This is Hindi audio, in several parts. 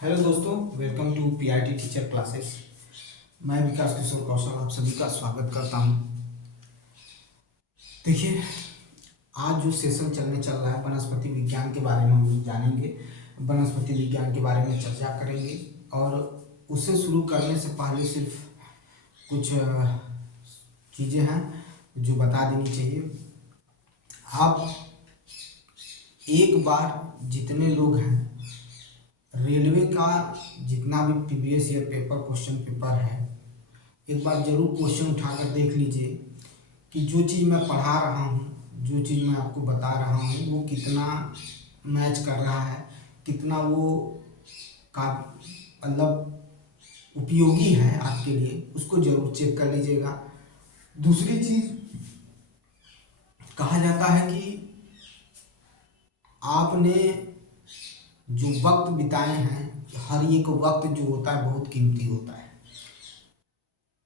हेलो दोस्तों, welcome to PIT teacher classes. मैं विकास किशोर कौशल आप सभी का स्वागत करता हूं। देखिए, आज जो सेशन चल रहा है वनस्पति विज्ञान के बारे में हम लोग जानेंगे, वनस्पति विज्ञान के बारे में चर्चा करेंगे। और उसे शुरू करने से पहले सिर्फ कुछ चीज़ें हैं जो बता देनी चाहिए। आप एक बार जितने लोग हैं, रेलवे का जितना भी previous year paper question paper है, एक बार जरूर क्वेश्चन उठाकर देख लीजिए कि जो चीज़ मैं पढ़ा रहा हूँ, जो चीज़ मैं आपको बता रहा हूँ, वो कितना मैच कर रहा है, कितना वो का मतलब उपयोगी है आपके लिए, उसको जरूर चेक कर लीजिएगा। दूसरी चीज़, कहा जाता है कि आपने जो वक्त बिताए हैं, हर एक वक्त जो होता है बहुत कीमती होता है।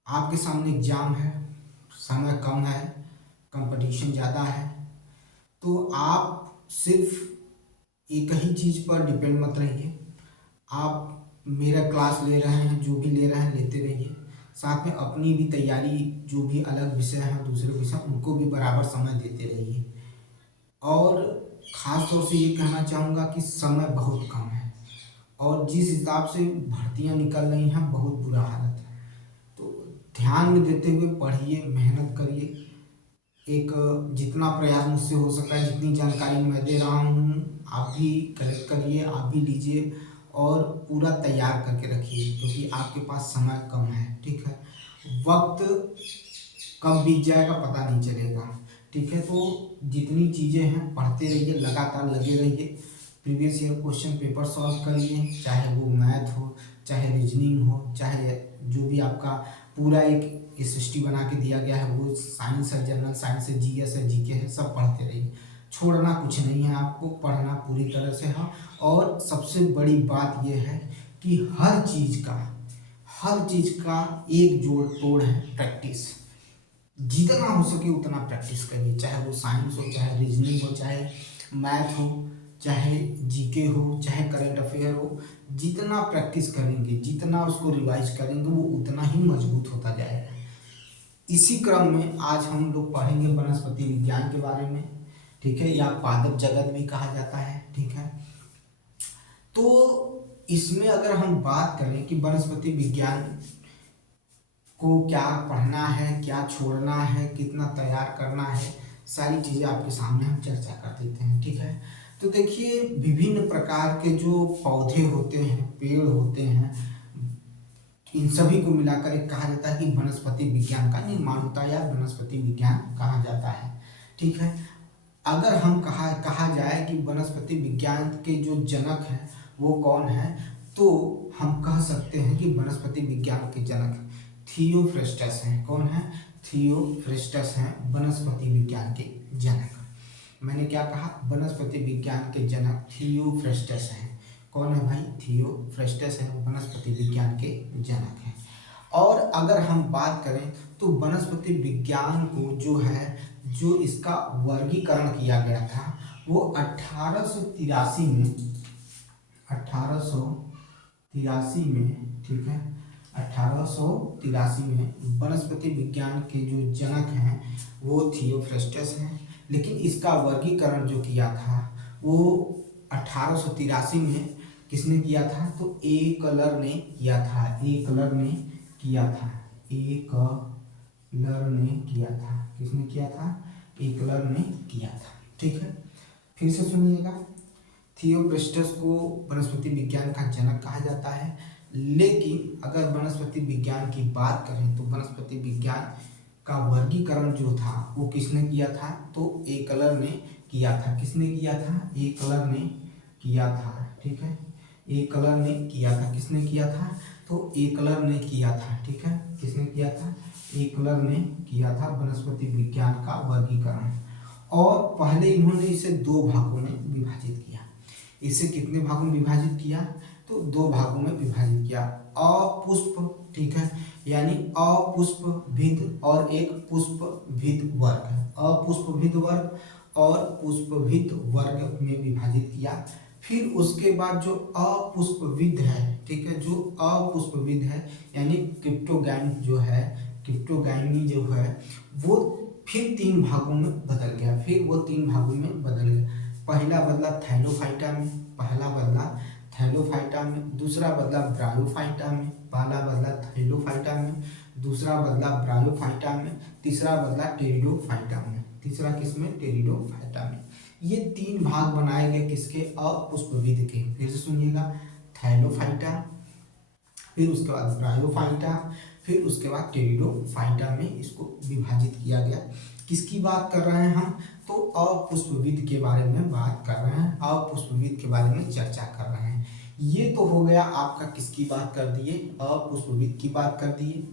आपके सामने एग्जाम है, समय कम है, कंपटीशन ज़्यादा है, तो आप सिर्फ एक ही चीज़ पर डिपेंड मत रहिए। आप मेरा क्लास ले रहे हैं, जो भी ले रहे हैं लेते रहिए, साथ में अपनी भी तैयारी, जो भी अलग विषय हैं दूसरे विषय, उनको भी बराबर समय देते रहिए। और ख़ास तौर से ये कहना चाहूँगा कि समय बहुत कम है और जिस हिसाब से भर्तियाँ निकल रही हैं बहुत बुरा हालत है। तो ध्यान में देते हुए पढ़िए, मेहनत करिए। एक जितना प्रयास मुझसे हो सकता है, जितनी जानकारी मैं दे रहा हूँ, आप भी कलेक्ट करिए, आप भी लीजिए और पूरा तैयार करके रखिए, क्योंकि आपके पास समय कम है। ठीक है, वक्त कब बीत जाएगा पता नहीं चलेगा। ठीक है, तो जितनी चीज़ें हैं पढ़ते रहिए, लगातार लगे रहिए। Previous year question paper solve करिए, चाहे वो मैथ हो, चाहे रीजनिंग हो, चाहे जो भी आपका पूरा एक एसएसटी बना के दिया गया है, वो साइंस है, जनरल साइंस है, जीएस है, जीके है, सब पढ़ते रहिए। छोड़ना कुछ नहीं है, आपको पढ़ना पूरी तरह से है। और सबसे बड़ी बात यह है कि हर चीज़ का एक जोड़ तोड़ है प्रैक्टिस। जितना हो सके उतना प्रैक्टिस करिए, चाहे वो साइंस हो, चाहे रीजनिंग हो, चाहे मैथ हो, चाहे जीके हो, चाहे करंट अफेयर हो। जितना प्रैक्टिस करेंगे, जितना उसको रिवाइज करेंगे, वो उतना ही मजबूत होता जाएगा। इसी क्रम में आज हम लोग पढ़ेंगे वनस्पति विज्ञान के बारे में। ठीक है, या पादप जगत भी कहा जाता है। ठीक है, तो इसमें अगर हम बात करें कि वनस्पति विज्ञान को क्या पढ़ना है, क्या छोड़ना है, कितना तैयार करना है, सारी चीज़ें आपके सामने हम चर्चा कर देते हैं। ठीक है, तो देखिए, विभिन्न प्रकार के जो पौधे होते हैं, पेड़ होते हैं, इन सभी को मिलाकर एक कहा जाता है कि वनस्पति विज्ञान का निर्माण होता है या वनस्पति विज्ञान कहा जाता है। ठीक है, अगर हम कहा जाए कि वनस्पति विज्ञान के जो जनक हैं वो कौन है, तो हम कह सकते हैं कि वनस्पति विज्ञान के जनक थियोफ्रेस्टस हैं। कौन है? थियोफ्रेस्टस हैं वनस्पति विज्ञान के जनक। मैंने क्या कहा? वनस्पति विज्ञान के जनक थियोफ्रेस्टस हैं। कौन है भाई? थियोफ्रेस्टस हैं, वनस्पति विज्ञान के जनक हैं। और अगर हम बात करें तो वनस्पति विज्ञान को जो है, जो इसका वर्गीकरण किया गया था, वो 1883 में, ठीक है, 1883 में वनस्पति विज्ञान के जो जनक हैं वो थियोफ्रेस्टस हैं। लेकिन इसका वर्गीकरण जो किया था वो 1883 में किसने किया था? तो ए कलर ने किया था। ए कलर ने किया था। ए कलर ने किया था। किसने किया था? ए कलर ने किया था। ठीक है, फिर से सुनिएगा। थियोफ्रेस्टस को वनस्पति विज्ञान का जनक कहा जाता है। लेकिन अगर वनस्पति विज्ञान की बात करें तो वनस्पति विज्ञान का वर्गीकरण जो था वो किसने किया था? तो ए कलर ने किया था। किसने किया था? ए कलर ने किया था। ठीक है, ए कलर ने किया था। किसने किया था? तो ए कलर ने किया था। ठीक है, किसने किया था? ए कलर ने किया था वनस्पति विज्ञान का वर्गीकरण। और पहले इन्होंने इसे दो भागों में विभाजित किया। इसे कितने भागों में विभाजित किया? तो दो भागों में विभाजित किया। अपुष्प, ठीक है, यानी अपुष्पविद और एक पुष्पविद वर्ग। अपुष्पविद वर्ग और पुष्पविद वर्ग में विभाजित किया। फिर उसके बाद जो अपुष्पविद है, ठीक है, जो अपुष्पविद है यानी क्रिप्टोगाइन जो है, क्रिप्टोगाइनी जो है वो फिर तीन भागों में बदल गया, फिर वो तीन भागों में बदल गया। पहला बदला थैलोफाइटा में, पहला बदला थैलोफाइटा में, दूसरा बदला ब्रायोफाइटा में, पहला बदला थैलोफाइटा में, दूसरा बदला ब्रायोफाइटा में, तीसरा बदला टेरिडोफाइटा में, तीसरा किसमें, टेरिडोफाइटा में। ये तीन भाग बनाए गए किसके, अपुष्पविद के। फिर से सुनिएगा, थैलोफाइटा, फिर उसके बाद ब्रायोफाइटा, फिर उसके बाद टेरिडोफाइटा में इसको विभाजित किया गया। किसकी बात कर रहे हैं हम, तो अपुष्पविद के बारे में बात कर रहे हैं, अपुष्पविद के बारे में चर्चा कर रहे हैं। ये तो हो गया आपका, किसकी बात कर दिए, अपुष्पविद की बात कर दिए।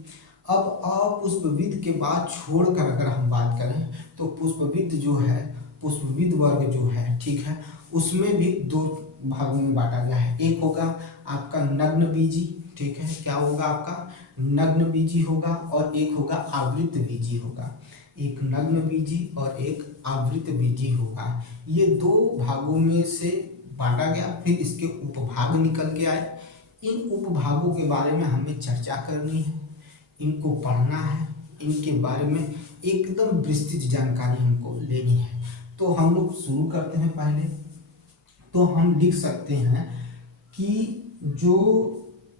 अब अपुष्पविद के बाद छोड़कर अगर हम बात करें तो पुष्पविद जो है, पुष्पविद वर्ग जो है, ठीक है, उसमें भी दो भागों में बांटा गया है। एक होगा आपका नग्न बीजी, ठीक है, क्या होगा आपका, नग्न बीजी होगा, और एक होगा आवृत बीजी होगा। एक नग्न बीजी और एक आवृत बीजी होगा। ये दो भागों में से बांटा गया, फिर इसके उपभाग निकल के आए। इन उपभागों के बारे में हमें चर्चा करनी है, इनको पढ़ना है, इनके बारे में एकदम विस्तृत जानकारी हमको लेनी है। तो हम लोग शुरू करते हैं। पहले तो हम लिख सकते हैं कि जो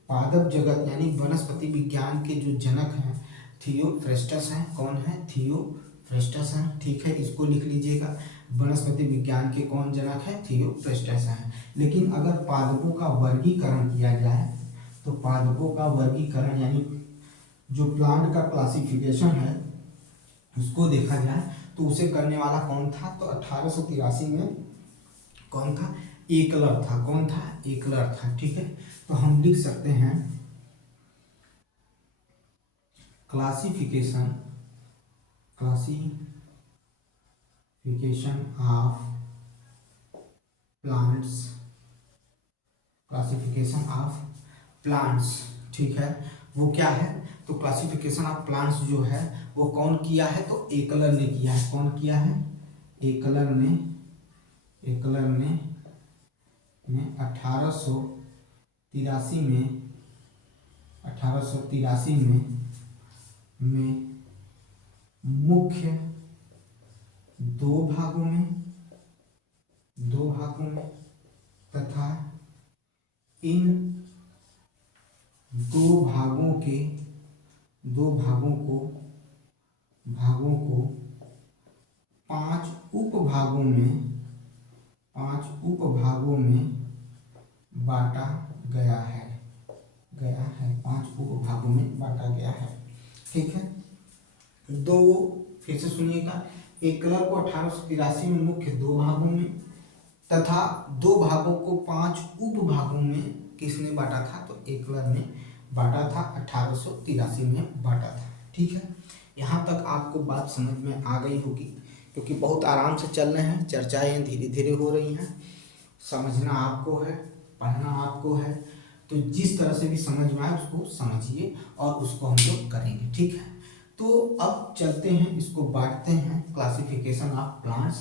पादप जगत यानी वनस्पति विज्ञान के जो जनक हैं थियोफ्रेस्टस हैं। कौन है, थियोफ्रेस्टस हैं, ठीक है, इसको लिख लीजिएगा। वनस्पति विज्ञान के कौन जनक है, थियोफ्रेस्टस हैं। लेकिन अगर पादपों का वर्गीकरण किया जाए तो पादपों का वर्गीकरण यानी जो प्लांट का क्लासिफिकेशन है उसको देखा जाए तो उसे करने वाला कौन था, तो 1883 में कौन था, एकलर था। कौन था, एकलर था, ठीक है। तो हम लिख सकते हैं classification of plants, classification of plants, ठीक है, वो क्या है, तो क्लासिफिकेशन ऑफ प्लांट्स जो है वो कौन किया है, तो एकलर ने किया है। कौन किया है, एकलर ने 1883 में मुख्य दो भागों में तथा इन दो भागों को 5 उपभागों में बांटा गया है। 5 उपभागों में बांटा गया है, ठीक है। दो, फिर से सुनिएगा, एकलर को 1883 में मुख्य दो भागों में तथा दो भागों को 5 उपभागों में किसने बांटा था, तो एकलर ने बांटा था, 1883 में बांटा था, ठीक है। यहाँ तक आपको बात समझ में आ गई होगी, क्योंकि बहुत आराम से चल रहे हैं, चर्चाएं धीरे धीरे हो रही हैं। समझना आपको है, पढ़ना आपको है, तो जिस तरह से भी समझ में आए उसको समझिए और उसको हम लोग करेंगे, ठीक है। तो अब चलते हैं, इसको बांटते हैं, classification of plants,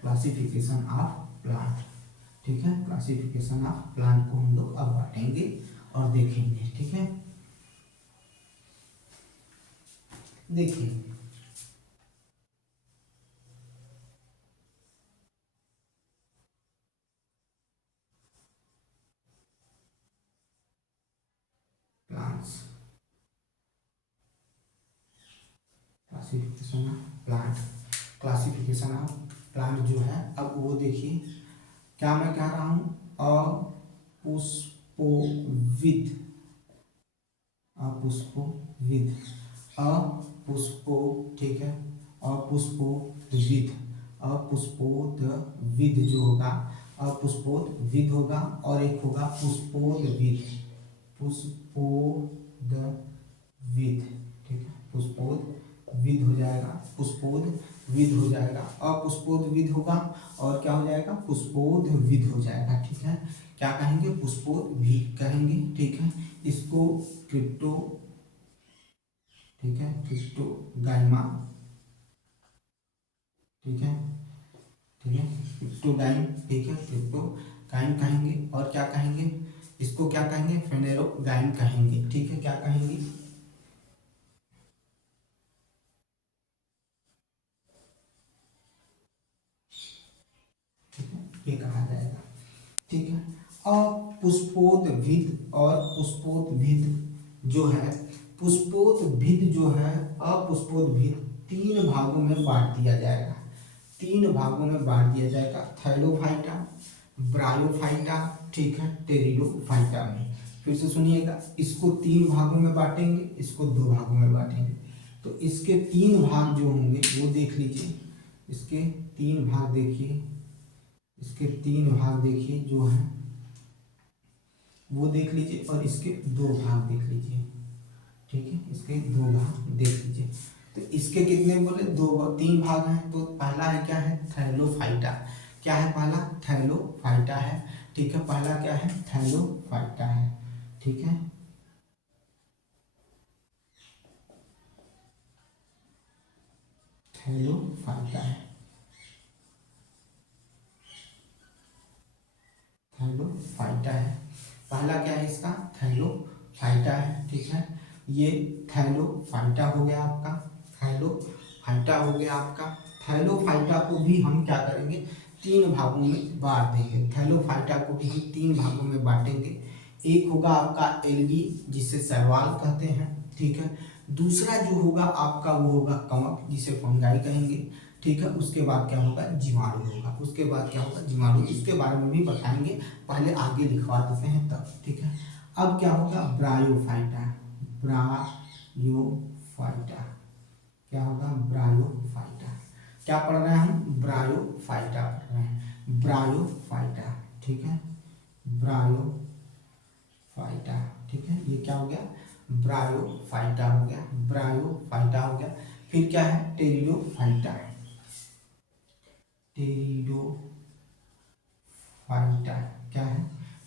classification of plant, ठीक है, क्लासिफिकेशन ऑफ प्लांट को हम लोग अब बांटेंगे और देखेंगे, ठीक है। देखिए, plants, classification of plant, classification of plant जो है, अब वो देखिए क्या मैं कह रहा हूँ, अपुष्पोविद, अपुष्पोविद, अपुष्पो, ठीक है, अपुष्पोविद, अपुष्पोदविद जो होगा, अपुष्पोदविद होगा, और एक होगा पुष्पोदविद, पुष्पोदविद, ठीक है, पुष्पोदविद हो जाएगा, पुष्पोदविद हो जाएगा, अपुष्पोदविद होगा, और क्या हो जाएगा, पुष्पोदविद हो जाएगा, ठीक है। क्या कहेंगे, पुष्पोदविद कहेंगे, ठीक है। इसको क्रिप्टो, ठीक है, क्रिप्टोगाइमा, ठीक है, क्रिप्टोगाइन, ठीक है, गाइन कहेंगे, और क्या कहेंगे, इसको क्या कहेंगे, फेनेरोगाइन कहेंगे। ठीक है, क्या कहेंगे, ठीक है, ये कहा जाएगा। ठीक है, अपुष्पोद्भिद और पुष्पोद्भिद जो है, पुष्पोद्भिद जो है, अपुष्पोद्भिद तीन भागों में बांट दिया जाएगा, तीन भागों में बांट दिया जाएगा, थैलोफाइटा, ब्रायोफाइटा, ठीक है, टेरिडोफाइटा में। फिर से सुनिएगा, इसको तीन भागों में बांटेंगे, इसको दो भागों में बांटेंगे। तो इसके तीन भाग जो होंगे वो देख लीजिए, इसके तीन भाग देखिए, इसके तीन भाग देखिए जो है वो देख लीजिए, और इसके दो भाग देख लीजिए। ठीक है, इसके दो भाग देख लीजिए। तो इसके कितने बोले, दो तीन भाग हैं। तो पहला है क्या है, थैलोफाइटा। क्या है पहला, थैलोफाइटा है। ठीक है, पहला क्या है, थैलोफाइटा है। ठीक है, थैलोफाइटा है, थैलोफाइटा है। पहला क्या है इसका, थैलोफाइटा है। ठीक है, ये थैलोफाइटा हो गया आपका, थैलोफाइटा हो गया आपका। थैलोफाइटा को भी हम क्या करेंगे, तीन भागों में बांट देंगे। थैलोफाइटा को भी हम तीन भागों में बांटेंगे। एक होगा आपका एल्गी, जिसे शैवाल कहते हैं। ठीक है, दूसरा जो होगा आपका वो होगा कवक, जिसे फंगाई कहेंगे। ठीक है, उसके बाद क्या होगा, जीवाणु होगा। उसके बाद क्या होगा, जीवाणु। इसके बारे में भी बताएंगे, पहले आगे लिखवा देते हैं तब। ठीक है, अब क्या होगा, ब्रायोफाइटा, ब्रायोफाइटा, क्या होगा, ब्रायोफाइटा। क्या पढ़ रहे हैं हम, ब्रायोफाइटा पढ़ रहे हैं, ब्रायोफाइटा। ठीक है, ब्रायोफाइटा। ठीक है, ये क्या हो गया, ब्रायोफाइटा हो गया, ब्रायोफाइटा हो गया। फिर क्या है, टेरिडोफाइटा, टेरिडोफाइटा। क्या है,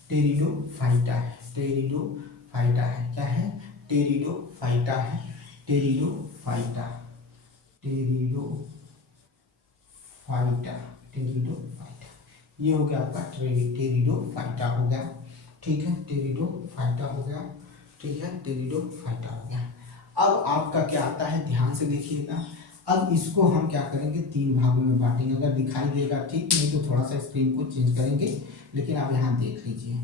टेरिडोफाइटा है, टेरिडोफाइटा है। क्या है, टेरिडोफाइटा है, टेरिडोफाइटा, टेरिडोफाइटा, टेरिडोफाइटा। ये हो गया आपका टेरिडोफाइटा हो गया। ठीक है, टेरिडोफाइटा हो गया। ठीक है, टेरिडोफाइटा हो गया। अब आपका क्या आता है, ध्यान से देखिएगा। अब इसको हम क्या करेंगे, तीन भागों में बांटेंगे। अगर दिखाई देगा ठीक, नहीं तो थोड़ा सा स्क्रीन को चेंज करेंगे। लेकिन आप यहाँ देख लीजिए,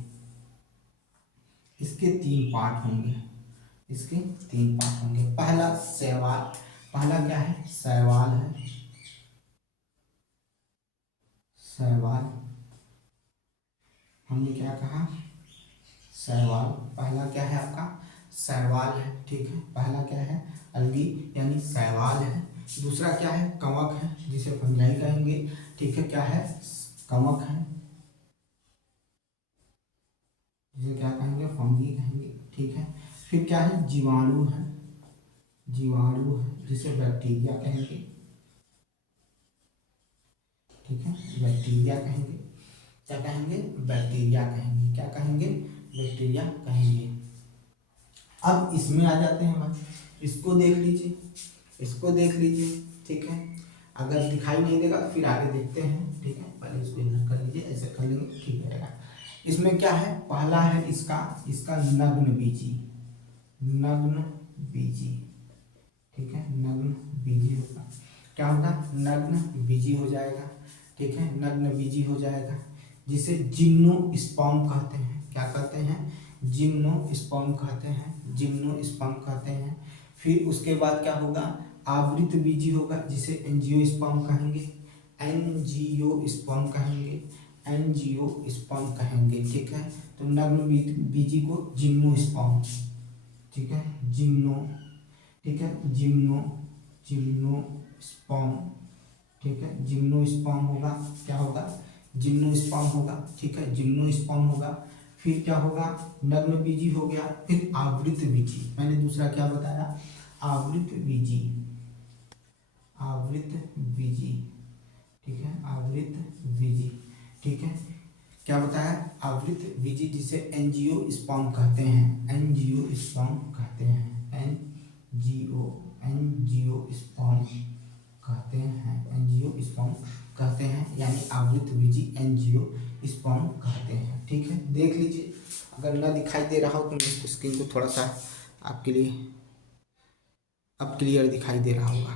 इसके तीन पार्ट होंगे, इसके तीन पार्ट होंगे। पहला शैवाल, पहला क्या है, शैवाल है, शैवाल। हमने क्या कहा, शैवाल। पहला क्या है आपका, शैवाल है। ठीक है, पहला क्या है, अलगी यानी शैवाल है। दूसरा क्या है, कवक है, जिसे फंगाई कहेंगे। ठीक है, क्या है, कवक है, जिसे क्या कहेंगे, फंगी कहेंगे। ठीक है, फिर क्या है, जीवाणु है, जीवाणु है, जिसे बैक्टीरिया कहेंगे। ठीक है, बैक्टीरिया कहेंगे। क्या कहेंगे, बैक्टीरिया कहेंगे। क्या कहेंगे, बैक्टीरिया कहेंगे। अब इसमें आ जाते हैं भाई, इसको देख लीजिए, इसको देख लीजिए। ठीक है, अगर दिखाई नहीं देगा तो फिर आगे देखते हैं। ठीक है, पहले इसको इधर कर लीजिए, ऐसे कर लेंगे, ठीक रहेगा। इसमें क्या है, पहला है इसका, इसका नग्न बीजी, नग्न बीजी। ठीक है, नग्न बीजी होगा। क्या होगा, नग्न बीजी हो जाएगा। ठीक है, नग्न बीजी हो जाएगा, जिसे जिम्नोस्पर्म कहते हैं। क्या कहते हैं, जिम्नोस्पर्म कहते हैं, जिम्नोस्पर्म कहते हैं। फिर उसके बाद क्या होगा, आवृत बीजी होगा, जिसे एंजियोस्पर्म कहेंगे, एंजियोस्पर्म कहेंगे, एंजियोस्पर्म कहेंगे। ठीक है, तो नग्न बीजी को जिम्नोस्पर्म। ठीक है, जिम्नो, ठीक है, जिम्नोस्पर्म। ठीक है, जिम्नोस्पर्म होगा। क्या होगा, जिम्नोस्पर्म होगा। ठीक है, जिम्नोस्पर्म होगा। फिर क्या होगा, नग्न बीजी हो गया। फिर आवृत बीजी, मैंने दूसरा क्या बताया, आवृत बीजी, आवृत बीजी। ठीक है, आवृत बीजी। ठीक है, क्या बताया, आवृत बीजी, जिसे एंजियोस्पर्म कहते हैं, एंजियोस्पर्म कहते हैं, एंजियोस्पर्म कहते हैं, एंजियोस्पर्म कहते हैं, यानी आवृत बीजी एंजियो स्पर्म कहते हैं। ठीक है, देख लीजिए, अगर न दिखाई दे रहा हो तो मैं स्क्रीन को थोड़ा सा आपके लिए अब क्लियर दिखाई दे रहा होगा।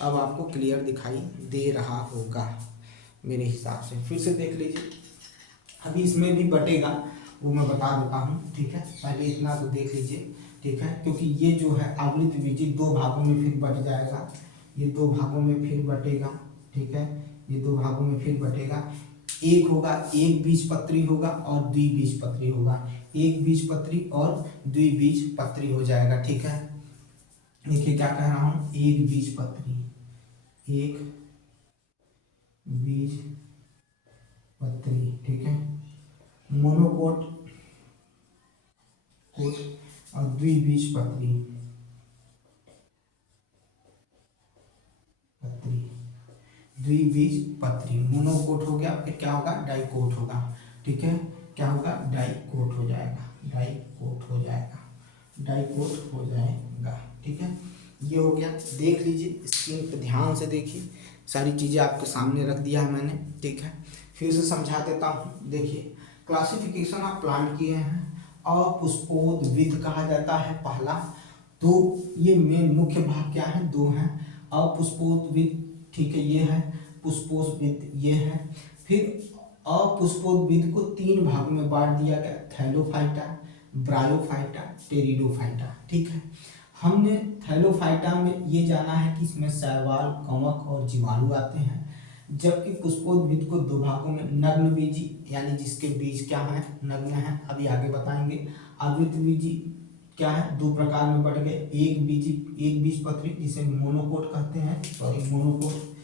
अब आपको क्लियर दिखाई दे रहा होगा मेरे हिसाब से। फिर से देख लीजिए, अभी इसमें भी बटेगा, वो मैं बता देता हूँ। ठीक है, पहले इतना तो देख लीजिए। ठीक है, क्योंकि ये जो है आवृतबीजी 2 भागों में फिर बट जाएगा, ये 2 भागों में फिर बटेगा। ठीक है, ये 2 भागों में फिर बटेगा। एक होगा, एक बीजपत्री होगा और द्विबीजपत्री होगा। एक बीजपत्री और द्विबीजपत्री हो जाएगा। ठीक है, देखिए क्या कह रहा हूँ, एक बीजपत्री, एक बीजपत्री। ठीक है, मोनोकोट और द्विबीजपत्री द्विबीजपत्री। मोनोकोट हो गया, फिर क्या होगा, डाइकोट होगा। ठीक है, क्या होगा, डाइकोट हो जाएगा, डाइकोट हो जाएगा, डाइकोट हो जाएगा। ठीक है, ये हो गया। देख लीजिए, स्क्रीन पर ध्यान से देखिए, सारी चीज़ें आपके सामने रख दिया है मैंने। ठीक है, फिर से समझा देता हूँ। देखिए, क्लासिफिकेशन आप प्लान किए हैं। अपुष्पोद्विद कहा जाता है पहला। तो ये मेन मुख्य भाग क्या है, 2 हैं। अपुष्पोद्विद, ठीक है, ये है। पुष्पोद्विद, ये है। फिर अपुष्पोद्विद को 3 भागों में बांट दिया गया, थैलोफाइटा, ब्रायोफाइटा, टेरिडोफाइटा। ठीक है, हमने थैलोफाइटा में ये जाना है कि इसमें शैवाल, कवक और जीवाणु आते हैं। जबकि पुष्पोद्भिद को 2 भागों में, नग्न बीजी यानी जिसके बीज क्या है, नग्न है, अभी आगे बताएंगे। आवृत बीजी क्या है, 2 प्रकार में बढ़ गए। एक बीजपत्री जिसे मोनोकोट कहते हैं, सॉरी मोनोकोट,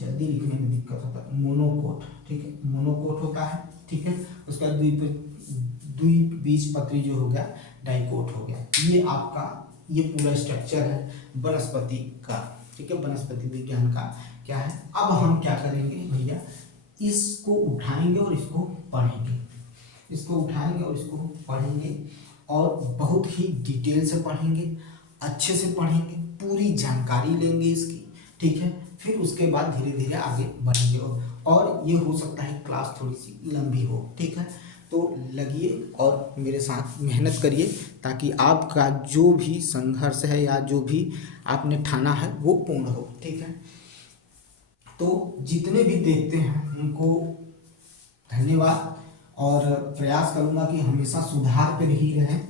जल्दी लिखने में दिक्कत होता है, मोनोकोट। ठीक है, मोनोकोट होता है। ठीक है, उसका द्विबीजपत्री जो हो गया, डाइकोट हो गया। ये आपका ये पूरा स्ट्रक्चर है वनस्पति का। ठीक है, वनस्पति विज्ञान का क्या है। अब हम क्या करेंगे भैया, इसको उठाएंगे और इसको पढ़ेंगे, इसको उठाएंगे और इसको पढ़ेंगे, और बहुत ही डिटेल से पढ़ेंगे, अच्छे से पढ़ेंगे, पूरी जानकारी लेंगे इसकी। ठीक है, फिर उसके बाद धीरे धीरे आगे बढ़ेंगे, और ये हो सकता है क्लास थोड़ी सी लंबी हो। ठीक है, तो लगिए और मेरे साथ मेहनत करिए, ताकि आपका जो भी संघर्ष है या जो भी आपने ठाना है वो पूर्ण हो। ठीक है, तो जितने भी देखते हैं उनको धन्यवाद, और प्रयास करूँगा कि हमेशा सुधार पर ही रहें,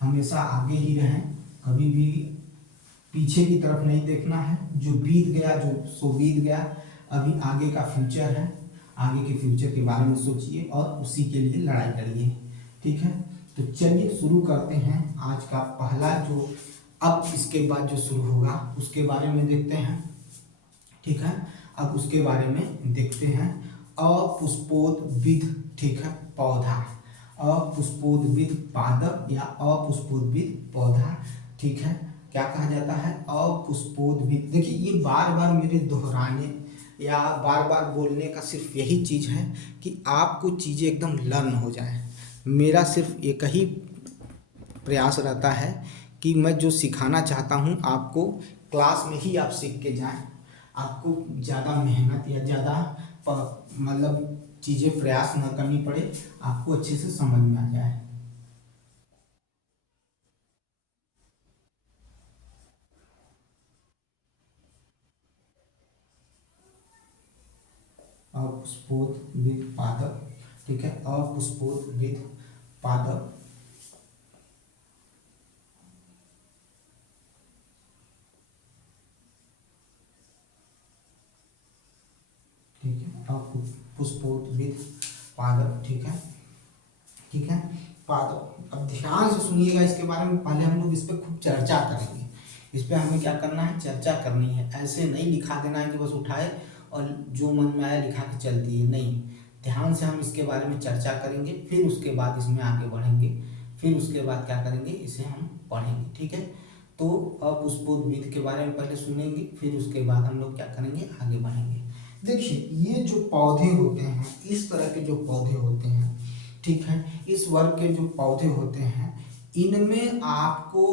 हमेशा आगे ही रहें, कभी भी पीछे की तरफ नहीं देखना है। जो बीत गया जो सो बीत गया, अभी आगे का फ्यूचर है, आगे के फ्यूचर के बारे में सोचिए और उसी के लिए लड़ाई करिए। ठीक है, तो चलिए शुरू करते हैं आज का पहला जो, अब इसके बाद जो शुरू होगा उसके बारे में देखते हैं। ठीक है, अब उसके बारे में देखते हैं। अपुष्पोद्विद, ठीक है, पौधा, अपुष्पोद्विद पादप या अपुष्पोद्विद पौधा। ठीक है, क्या कहा जाता है, अपुष्पोद्विद। देखिए, ये बार बार मेरे दोहराने या बार बार बोलने का सिर्फ यही चीज़ है कि आपको चीज़ें एकदम लर्न हो जाए। मेरा सिर्फ एक ही प्रयास रहता है कि मैं जो सिखाना चाहता हूँ आपको क्लास में ही आप सीख के जाएं, आपको ज़्यादा मेहनत या ज़्यादा मतलब चीज़ें प्रयास न करनी पड़े, आपको अच्छे से समझ में आ जाए। अपुष्पोद्विद पादप, ठीक है, अपुष्पोद्विद पादप। ठीक है, अपुष्पोद्विद पादप। ठीक है, ठीक है, पादप। अब ध्यान से सुनिएगा इसके बारे में, पहले हम लोग इस पर खूब चर्चा करेंगे। इस पर हमें क्या करना है, चर्चा करनी है। ऐसे नहीं लिखा देना है कि बस उठाए और जो मन में आया लिखा के चल दिए, नहीं। ध्यान से हम इसके बारे में चर्चा करेंगे, फिर उसके बाद इसमें आगे बढ़ेंगे, फिर उसके बाद क्या करेंगे, इसे हम पढ़ेंगे। ठीक है, तो अपुष्पोद्विद के बारे में पहले सुनेंगे, फिर उसके बाद हम लोग क्या करेंगे, आगे बढ़ेंगे। देखिए, ये जो पौधे होते हैं, इस तरह के जो पौधे होते हैं, ठीक है, इस वर्ग के जो पौधे होते हैं, इनमें आपको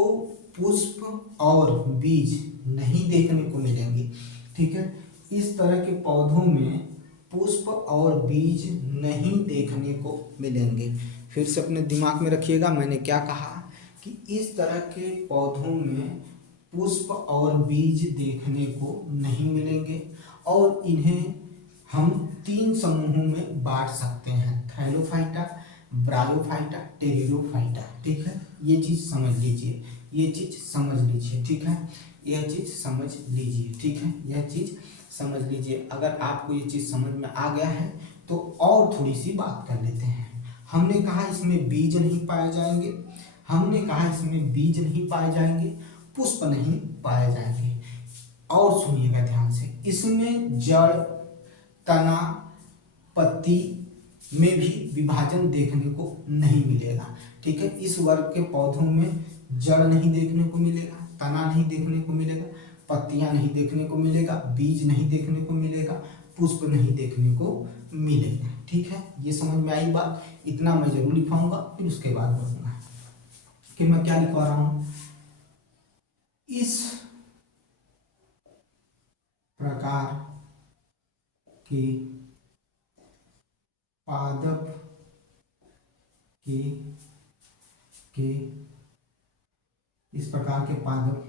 पुष्प और बीज नहीं देखने को मिलेंगे। ठीक है, इस तरह के पौधों में पुष्प और बीज नहीं देखने को मिलेंगे। फिर से अपने दिमाग में रखिएगा, मैंने क्या कहा कि इस तरह के पौधों में पुष्प और बीज देखने को नहीं मिलेंगे और इन्हें हम 3 समूहों में बांट सकते हैं, थैलोफाइटा, ब्रायोफाइटा, टेरिडोफाइटा। ठीक है, ये चीज़ समझ लीजिए, ये चीज़ समझ लीजिए। ठीक है, यह चीज़ समझ लीजिए। ठीक है, यह चीज़ समझ लीजिए। अगर आपको ये चीज़ समझ में आ गया है तो और थोड़ी सी बात कर लेते हैं। हमने कहा इसमें बीज नहीं पाए जाएंगे, हमने कहा इसमें बीज नहीं पाए जाएंगे, पुष्प नहीं पाए जाएंगे। और सुनिएगा ध्यान से, इसमें जड़, तना, पत्ती में भी विभाजन देखने को नहीं मिलेगा। ठीक है, इस वर्ग के पौधों में जड़ नहीं देखने को मिलेगा, तना नहीं देखने को मिलेगा, पत्तियां नहीं देखने को मिलेगा, बीज नहीं देखने को मिलेगा, पुष्प नहीं देखने को मिलेगा। ठीक है, ये समझ में आई बात? इतना मैं जरूर लिखवाऊंगा, फिर उसके बाद बोलूंगा कि मैं क्या लिखवा रहा हूं। इस प्रकार के पादप के इस प्रकार के पादप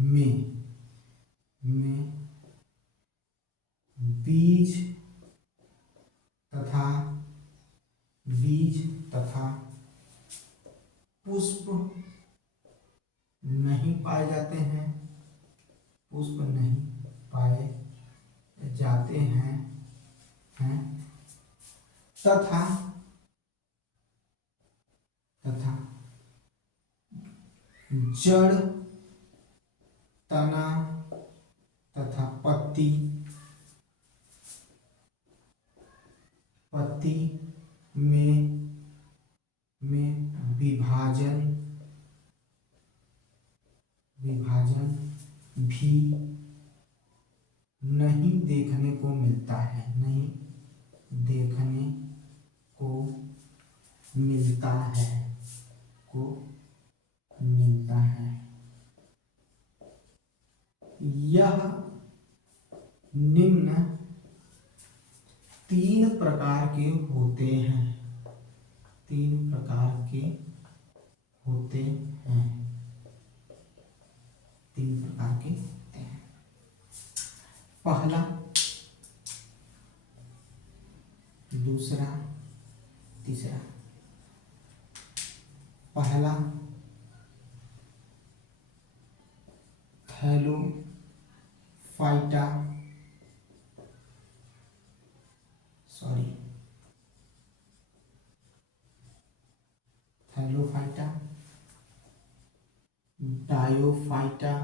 में बीज तथा पुष्प नहीं पाए जाते हैं, पुष्प नहीं पाए जाते हैं, तथा जड़, तना तथा पत्ती में विभाजन भी नहीं देखने को मिलता है, नहीं देखने को मिलता है। यह निम्न 3 प्रकार के होते हैं, 3 प्रकार के होते हैं, 3 प्रकार के होते हैं। पहला, दूसरा, तीसरा। पहला थैलोफाइटा, डायोफाइटा,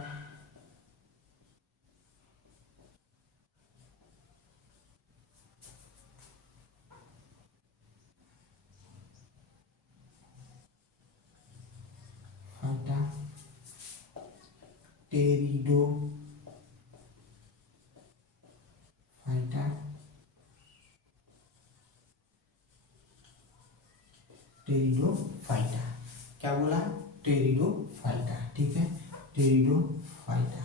टेरिडोफाइटा, क्या बोला? टेरिडोफाइटा। ठीक है, टेरिडोफाइटा।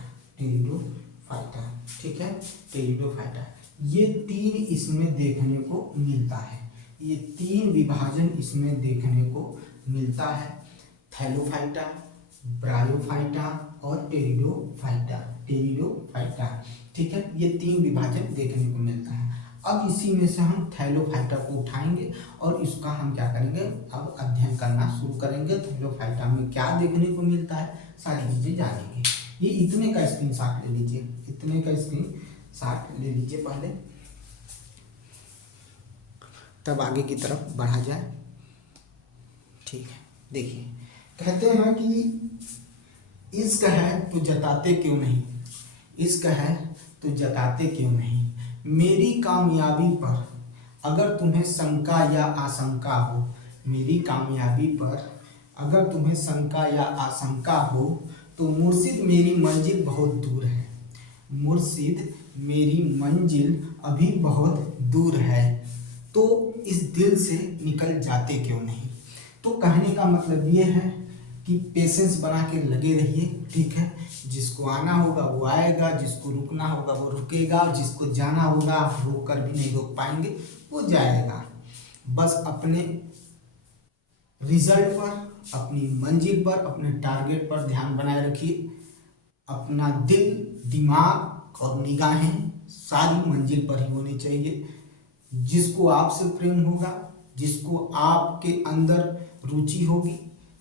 ठीक है, टेरिडोफाइटा। ये 3 इसमें देखने को मिलता है, ये 3 विभाजन इसमें देखने को मिलता है, थैलोफाइटा, ब्रायोफाइटा और टेरिडोफाइटा। ठीक है, ये 3 विभाजन देखने को मिलता है। अब इसी में से हम थैलोफाइटा को उठाएंगे और इसका हम क्या करेंगे, अब अध्ययन करना शुरू करेंगे। थैलोफाइटा में क्या देखने को मिलता है, सारी चीजें जानेंगे। ये इतने का स्क्रीनशॉट ले लीजिए, पहले, तब आगे की तरफ बढ़ा जाए। ठीक है, देखिए, कहते हैं कि इश्क है तो जताते क्यों नहीं, इश्क है तो जताते क्यों नहीं, मेरी कामयाबी पर अगर तुम्हें शंका या आशंका हो, मेरी कामयाबी पर अगर तुम्हें शंका या आशंका हो तो मुर्शिद मेरी मंजिल बहुत दूर है, मुर्शिद मेरी मंजिल अभी बहुत दूर है, तो इस दिल से निकल जाते क्यों नहीं। तो कहने का मतलब ये है कि पेशेंस बना के लगे रहिए, ठीक है। जिसको आना होगा वो आएगा, जिसको रुकना होगा वो रुकेगा, और जिसको जाना होगा आप रोक कर भी नहीं रोक पाएंगे, वो जाएगा। बस अपने रिजल्ट पर, अपनी मंजिल पर, अपने टारगेट पर ध्यान बनाए रखिए। अपना दिल, दिमाग और निगाहें सारी मंजिल पर ही होनी चाहिए। जिसको आपसे प्रेम होगा, जिसको आपके अंदर रुचि होगी,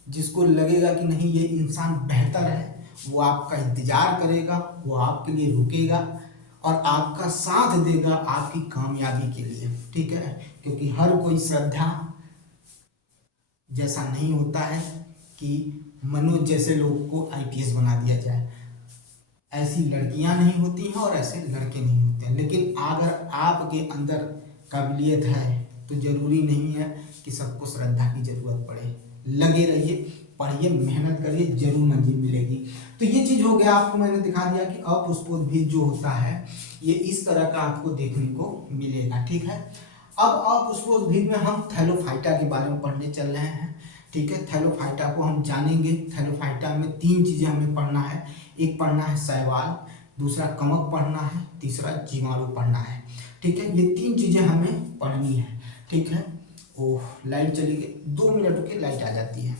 जिसको लगेगा कि नहीं ये इंसान बेहतर है, वो आपका इंतजार करेगा, वो आपके लिए रुकेगा और आपका साथ देगा आपकी कामयाबी के लिए, ठीक है। क्योंकि हर कोई श्रद्धा जैसा नहीं होता है कि मनोज जैसे लोग को आईपीएस बना दिया जाए। ऐसी लड़कियां नहीं होती हैं और ऐसे लड़के नहीं होते हैं। लेकिन अगर आपके अंदर काबिलियत है तो जरूरी नहीं है कि सबको श्रद्धा की जरूरत पड़े। लगे रहिए, पढ़िए, मेहनत करिए, जरूर मंजिल मिलेगी। तो ये चीज हो गया, आपको मैंने दिखा दिया कि अपुष्पोद्भिद जो होता है ये इस तरह का आपको देखने को मिलेगा, ठीक है। अब अपुष्पोद्भिद में हम थैलोफाइटा के बारे में पढ़ने चल रहे हैं, ठीक है। थैलोफाइटा को हम जानेंगे। थैलोफाइटा में 3 चीजें हमें पढ़ना है। एक पढ़ना है शैवाल, दूसरा कवक पढ़ना है, तीसरा जीवाणु पढ़ना है, ठीक है। ये 3 चीजें हमें पढ़नी है, ठीक है। ओह, लाइट चली गई, 2 मिनट रुके, लाइट आ जाती है।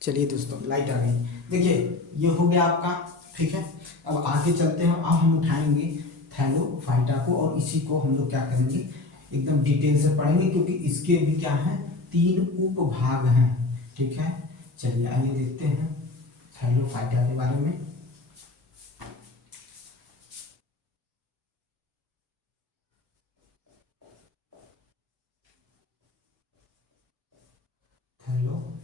चलिए दोस्तों, लाइट आ गई। देखिए ये हो गया आपका, ठीक है। अब आगे चलते हैं। अब हम उठाएंगे थैलोफाइटा को और इसी को हम लोग क्या करेंगे, एकदम डिटेल से पढ़ेंगे, क्योंकि इसके भी क्या है, 3 उपभाग हैं, ठीक है। चलिए आइए देखते हैं थैलोफाइटा के बारे में। थैलोफाइटा,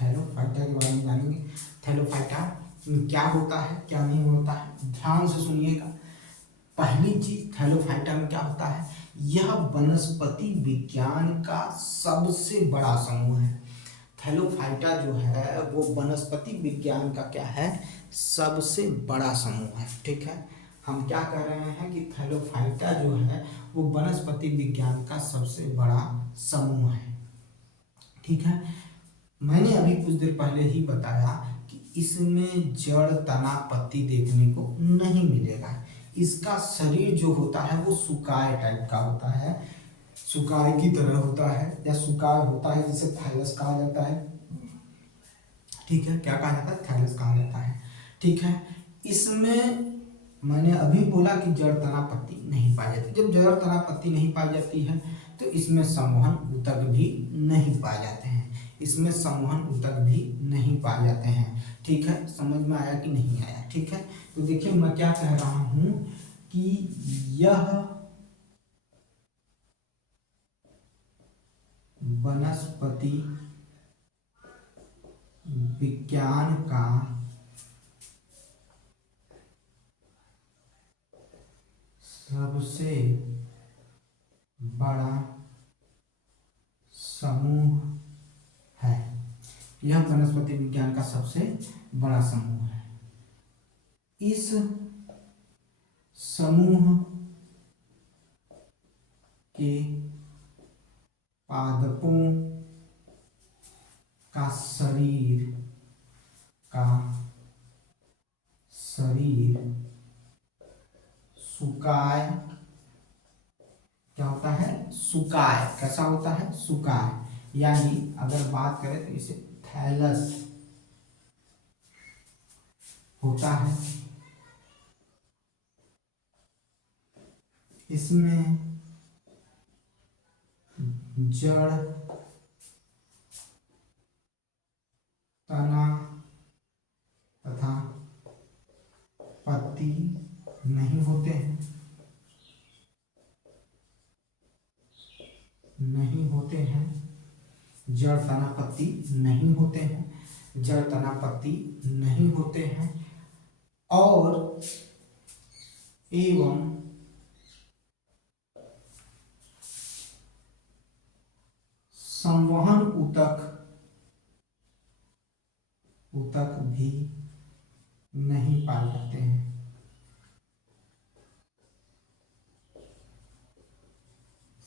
थैलोफाइटा के बारे में जानेंगे। थैलोफाइटा में क्या होता है, क्या नहीं होता है, ध्यान से सुनिएगा। पहली चीज, थैलोफाइटा में क्या होता है, यह वनस्पति विज्ञान का सबसे बड़ा समूह है। थैलोफाइटा जो है वो वनस्पति विज्ञान का क्या है, सबसे बड़ा समूह है, ठीक है। हम क्या कह रहे हैं कि थैलोफाइटा जो है वो वनस्पति विज्ञान का सबसे बड़ा समूह है, ठीक है। मैंने अभी कुछ देर पहले ही बताया कि इसमें जड़, तना, पत्ती देखने को नहीं मिलेगा। इसका शरीर जो होता है वो सुकाय टाइप का होता है, सुकाय की तरह होता है, या सुकाय होता है जिसे थाइलस कहा जाता है, ठीक है। क्या कहा जाता है, थाइलस कहा जाता है, ठीक है। इसमें मैंने अभी बोला कि जड़, तना, पत्ती नहीं पाई जाती। जब जड़, तना, पत्ती नहीं पाई जाती है तो इसमें संवहन ऊतक भी नहीं पाए जाते हैं, इसमें संवहन ऊतक भी नहीं पाए जाते हैं, ठीक है। समझ में आया कि नहीं आया, ठीक है। तो देखिए मैं क्या कह रहा हूं कि यह वनस्पति विज्ञान का सबसे बड़ा समूह है। यह वनस्पति विज्ञान का सबसे बड़ा समूह है। इस समूह के पादपों का शरीर सुकाय, क्या होता है, सुकाय, कैसा होता है, सुकाय। यानी अगर बात करें तो इसे थैलस होता है। इसमें जड़, तना तथा पत्ती नहीं होते हैं, नहीं होते हैं। जड़, तना, पत्ती नहीं होते हैं, जड़, तना, पत्ती नहीं होते हैं। और एवं संवहन ऊतक भी नहीं पाए जाते हैं।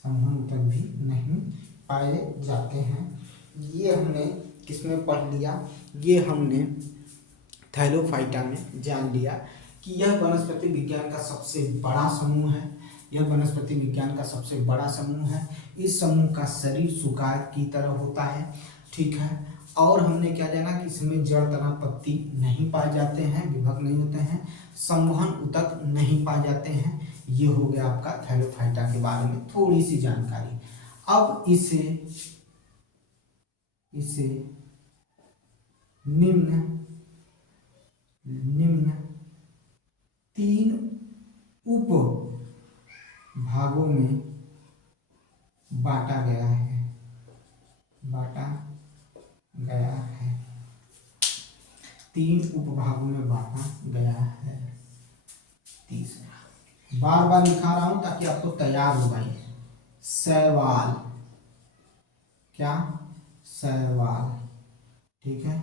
संवहन ऊतक भी नहीं पाए जाते हैं। ये हमने किसमें पढ़ लिया, ये हमने थैलोफाइटा में जान लिया कि यह वनस्पति विज्ञान का सबसे बड़ा समूह है। यह वनस्पति विज्ञान का सबसे बड़ा समूह है। इस समूह का शरीर सुकाय की तरह होता है, ठीक है। और हमने क्या जाना कि इसमें जड़ तना पत्ती नहीं पाए जाते हैं, विभक्त नहीं होते हैं, संवहन ऊतक नहीं पाए जाते हैं। ये हो गया आपका थैलोफाइटा के बारे में थोड़ी सी जानकारी। अब इसे निम्न 3 उप भागों में बांटा गया है। 3 उपभागों में बांटा गया है। तीसरा बार बार लिखा रहा हूं ताकि आपको तैयार हो भाई। शैवाल, क्या? शैवाल, ठीक है,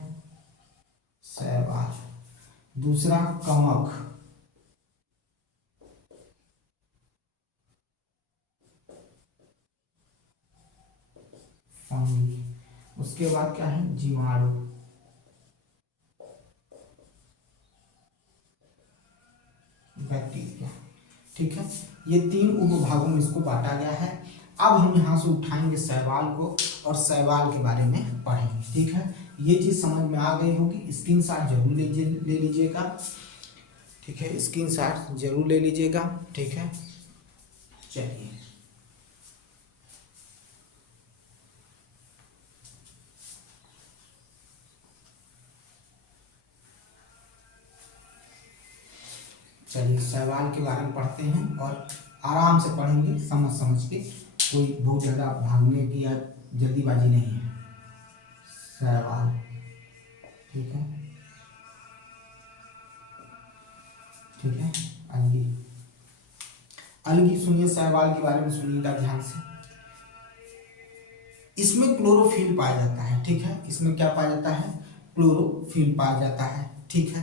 शैवाल। दूसरा कवक, फंगी। उसके बाद क्या है? जीवाणु, बैक्टीरिया, ठीक है। ये 3 उपभागों में इसको बांटा गया है। अब हम यहाँ से उठाएंगे शैवाल को और शैवाल के बारे में पढ़ेंगे, ठीक है। ये चीज समझ में आ गई होगी, स्क्रीनशॉट जरूर ले लीजिएगा, ठीक है, स्क्रीनशॉट जरूर ले लीजिएगा, ठीक है। चलिए शैवाल के बारे में पढ़ते हैं और आराम से पढ़ेंगे, समझ के, कोई बहुत ज़्यादा भागने की या जल्दीबाजी नहीं है। शैवाल, ठीक है, ठीक है। अलगी सुनिए, शैवाल के बारे में सुनिएगा ध्यान से। इसमें क्लोरोफिल पाया जाता है, ठीक है। इसमें क्या पाया जाता है? क्लोरोफिल पाया जाता है, ठीक है।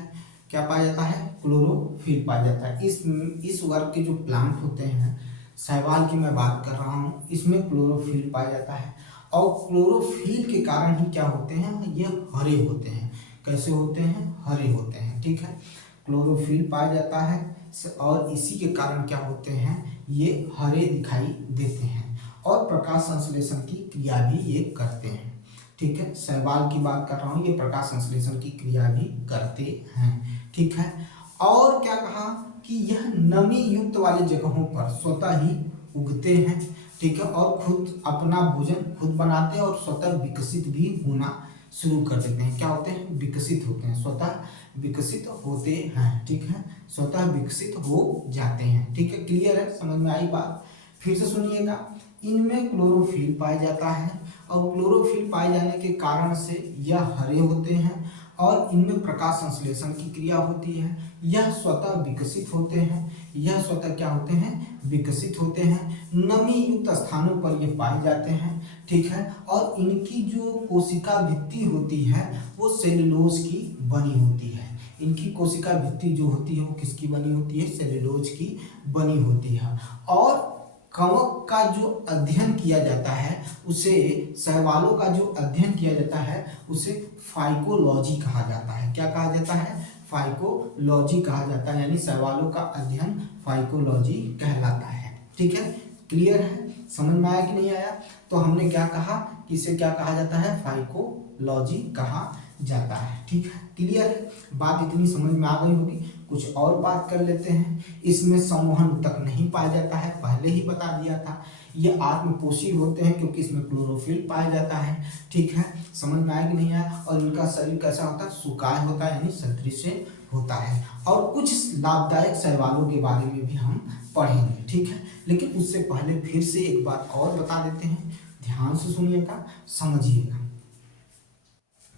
क्या पाया जाता है? क्लोरोफिल पाया जाता है। इस वर्ग के जो प्लांट होते हैं, शैवाल की मैं बात कर रहा हूँ, इसमें क्लोरोफिल पाया जाता है। और क्लोरोफिल के कारण ही क्या होते हैं? ये हरे होते हैं। कैसे होते हैं? हरे होते हैं, ठीक है। क्लोरोफिल पाया जाता है और इसी के कारण क्या होते हैं? ये हरे दिखाई देते हैं और प्रकाश संश्लेषण की क्रिया भी ये करते हैं, ठीक है। शैवाल की बात कर रहा हूँ, ये प्रकाश संश्लेषण की क्रिया भी करते हैं, ठीक है। और क्या कहा कि यह नमी युक्त वाली जगहों पर स्वतः ही उगते हैं, ठीक है, और खुद अपना भोजन खुद बनाते हैं और स्वतः विकसित भी होना शुरू कर देते हैं। क्या होते हैं? विकसित होते हैं, स्वतः विकसित होते हैं, ठीक है, स्वतः विकसित हो जाते हैं, ठीक है। क्लियर है? समझ में आई बात? फिर से सुनिएगा। इनमें क्लोरोफिल पाया जाता है और क्लोरोफिल पाए जाने के कारण से यह हरे होते हैं और इनमें प्रकाश संश्लेषण की क्रिया होती है। यह स्वतः विकसित होते हैं, यह स्वतः क्या होते हैं? विकसित होते हैं। नमी युक्त स्थानों पर ये पाए जाते हैं, ठीक है। और इनकी जो कोशिका भित्ति होती है वो सेलुलोज की बनी होती है। इनकी कोशिका भित्ति जो होती है वो किसकी बनी होती है? सेलुलोज की बनी होती है। और कवक का जो अध्ययन किया जाता है उसे, शैवालों का जो अध्ययन किया जाता है उसे फाइकोलॉजी कहा जाता है। क्या कहा जाता है? फाइकोलॉजी कहा जाता है, यानी शैवालों का अध्ययन फाइकोलॉजी कहलाता है, ठीक है। क्लियर है? समझ में आया कि नहीं आया? तो हमने क्या कहा कि इसे क्या कहा जाता है? फाइकोलॉजी कहा जाता है, ठीक है। क्लियर है? बात इतनी समझ में आ गई होगी। कुछ और बात कर लेते हैं। इसमें संवहन तक नहीं पाया जाता है, पहले ही बता दिया था। ये आत्मपोषी होते हैं क्योंकि इसमें क्लोरोफिल पाया जाता है, ठीक है। समझ में आया कि नहीं आया? और इनका शरीर कैसा होता है? सुकाय होता है, यानी सदृश्य होता है। और कुछ लाभदायक शैवालों के बारे में भी हम पढ़ेंगे, ठीक है। लेकिन उससे पहले फिर से एक बात और बता देते हैं, ध्यान से सुनिएगा, समझिएगा।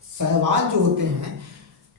शैवाल जो होते हैं,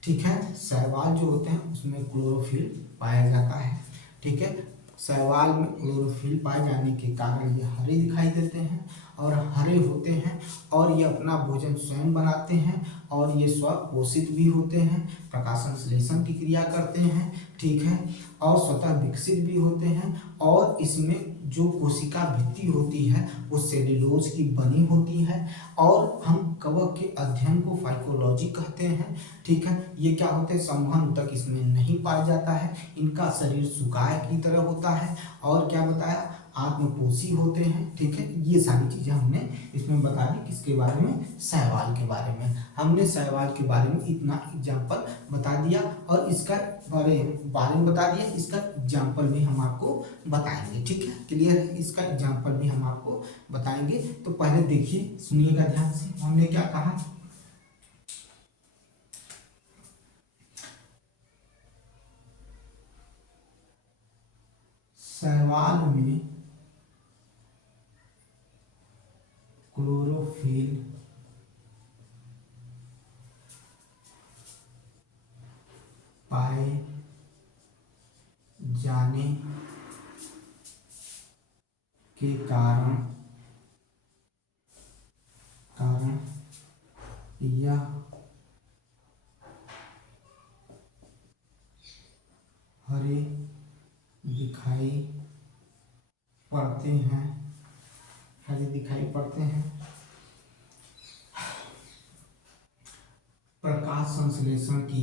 ठीक है, शैवाल जो होते हैं उसमें क्लोरोफिल पाया जाता है, ठीक है। शैवाल में क्लोरोफिल पाए जाने के कारण ये हरे दिखाई देते हैं और हरे होते हैं और ये अपना भोजन स्वयं बनाते हैं और ये स्वपोषित भी होते हैं, प्रकाश संश्लेषण की क्रिया करते हैं, ठीक है, और स्वतः विकसित भी होते हैं और इसमें जो कोशिका भित्ति होती है वो सेल्यूलोज की बनी होती है और हम कवक के अध्ययन को फाइकोलॉजी कहते हैं, ठीक है। ये क्या होते हैं, संवहन ऊतक इसमें नहीं पाया जाता है, इनका शरीर सुकाय की तरह होता है और क्या बताया, आत्मपोषी होते हैं, ठीक है। ये सारी चीजें हमने इसमें बता दी, किसके बारे में, शैवाल के बारे में। हमने शैवाल के बारे में इतना एग्जाम्पल बता दिया और इसका बारे में बता दिया, इसका एग्जाम्पल भी हम आपको बताएंगे, ठीक है, क्लियर है। इसका एग्जाम्पल भी हम आपको बताएंगे। तो पहले देखिए, सुनिएगा ध्यान से, हमने क्या कहा, शैवाल में क्लोरोफिल पाए जाने के कारण यह हरे दिखाई पड़ते हैं, हरे दिखाई पड़ते हैं। प्रकाश संश्लेषण की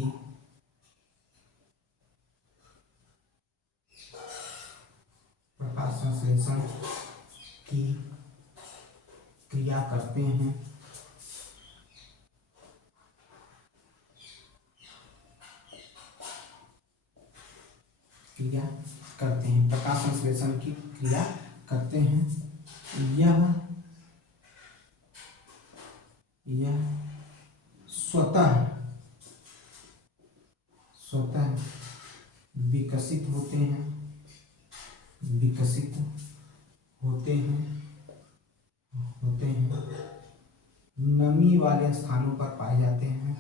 क्रिया करते हैं, प्रकाश संश्लेषण की क्रिया करते हैं। यह स्वतः विकसित होते हैं, नमी वाले स्थानों पर पाए जाते हैं,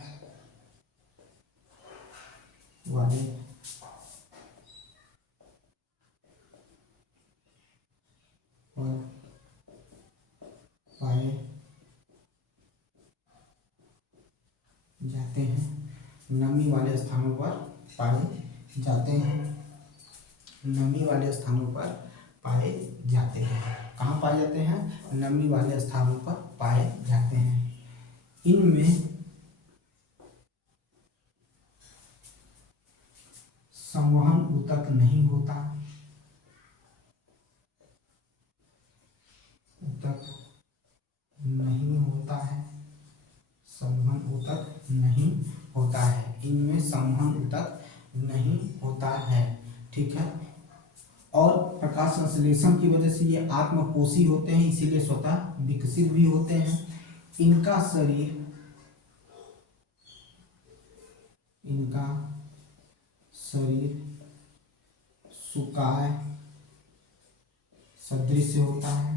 नमी वाले स्थानों पर पाए जाते हैं, नमी वाले स्थानों पर पाए जाते हैं। कहाँ पाए जाते हैं, नमी वाले स्थानों पर पाए जाते हैं। इनमें संवहन ऊतक नहीं होता, संवहन ऊतक नहीं होता है, इनमें संवहन ऊतक नहीं होता है, ठीक है। और प्रकाश संश्लेषण की वजह से ये आत्मपोषी होते हैं, इसीलिए स्वतः विकसित भी होते हैं। इनका शरीर सुकाय सदृश होता है,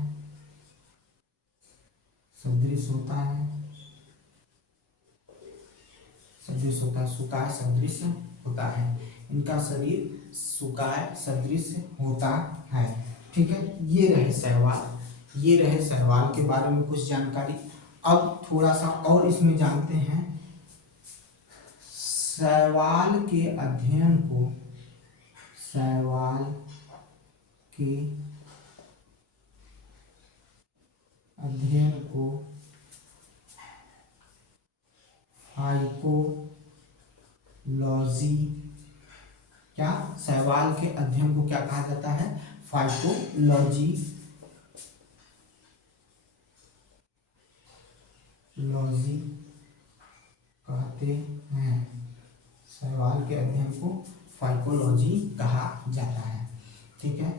सुकाय सदृश होता है, इनका शरीर सुकाय सदृश होता है, ठीक है। ये रहे शैवाल के बारे में कुछ जानकारी। अब थोड़ा सा और इसमें जानते हैं, शैवाल के अध्ययन को फाइकोलॉजी, क्या, शैवाल के अध्ययन को क्या कहा जाता है, फाइकोलॉजी कहते हैं। शैवाल के अध्ययन को फाइकोलॉजी कहा जाता है, ठीक है।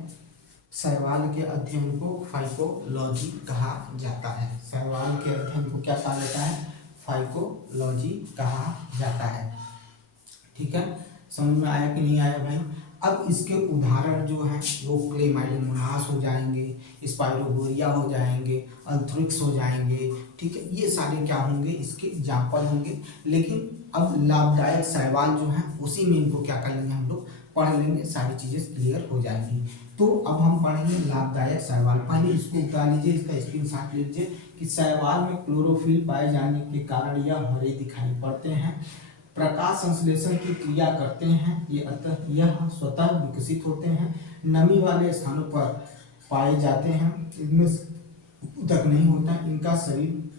शैवाल के अध्ययन को फाइकोलॉजी कहा जाता है, शैवाल के अध्ययन को क्या कहा जाता है, फाइकोलॉजी कहा जाता है, ठीक है। समझ में आया कि नहीं आया भाई। अब इसके उदाहरण जो हैं वो क्लेमाइडोमोनास हो जाएंगे, स्पाइरोगोरिया हो जाएंगे, अल्थ्रिक्स हो जाएंगे, ठीक है। ये सारे क्या होंगे, इसके एग्जाम्पल होंगे। लेकिन अब लाभदायक शैवाल जो हैं उसी में इनको क्या कर लेंगे हम लोग पढ़ लेंगे सारी चीज़ें क्लियर हो जाएंगी। तो अब हम पढ़ेंगे लाभदायक शैवाल। पहले इसको उतार लीजिए, इसका स्क्रीनशॉट लीजिए कि शैवाल में क्लोरोफिल पाए जाने के कारण यह हरे दिखाई पड़ते हैं, प्रकाश संश्लेषण की क्रिया करते हैं, ये अतः यह स्वतः विकसित होते हैं, नमी वाले स्थानों पर पाए जाते हैं, इनमें तक नहीं होता, इनका शरीर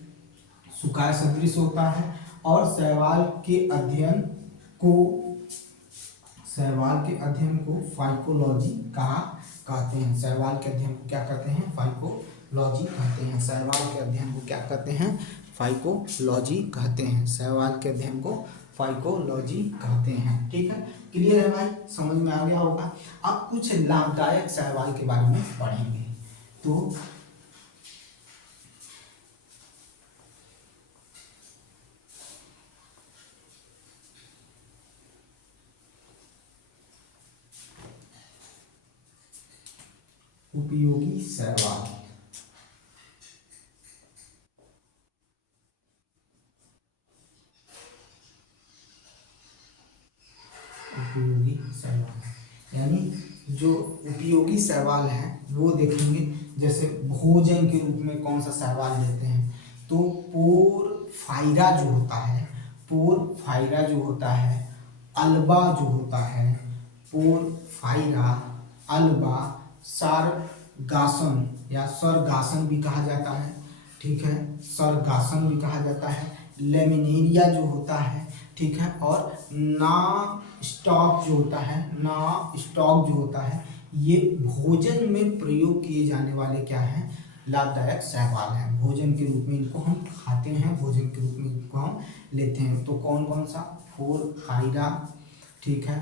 सुखाए सदृश होता है और शैवाल के अध्ययन को फाइकोलॉजी कहते हैं। शैवाल के अध्ययन को क्या कहते हैं? फाइकोलॉजी कहते हैं। शैवाल के अध्ययन को क्या कहते हैं? फाइकोलॉजी कहते हैं। शैवाल के अध्ययन को फाइकोलॉजी कहते हैं। ठीक है, क्लियर है भाई, समझ में आ गया होगा। अब कुछ लाभदायक शैवाल के बारे में पढ़ेंगे। तो उपयोगी शैवाल, उपयोगी शैवाल यानी जो उपयोगी शैवाल है वो देखेंगे। जैसे भोजन के रूप में कौन सा शैवाल लेते हैं? तो पोरफायरा जो होता है, पोरफायरा जो होता है, अल्बा जो होता है, पोरफायरा, अल्बा, सरगासन या सरगासन भी कहा जाता है। ठीक है, सरगासन भी कहा जाता है। लेमिनेरिया जो होता है, ठीक है, और ना स्टॉक जो होता है, ना स्टॉक जो होता है, ये भोजन में प्रयोग किए जाने वाले क्या हैं? लाभदायक शैवाल हैं। भोजन के रूप में इनको हम खाते हैं, भोजन के रूप में इनको हम लेते हैं। तो कौन कौन सा? पोरफायरा, ठीक है,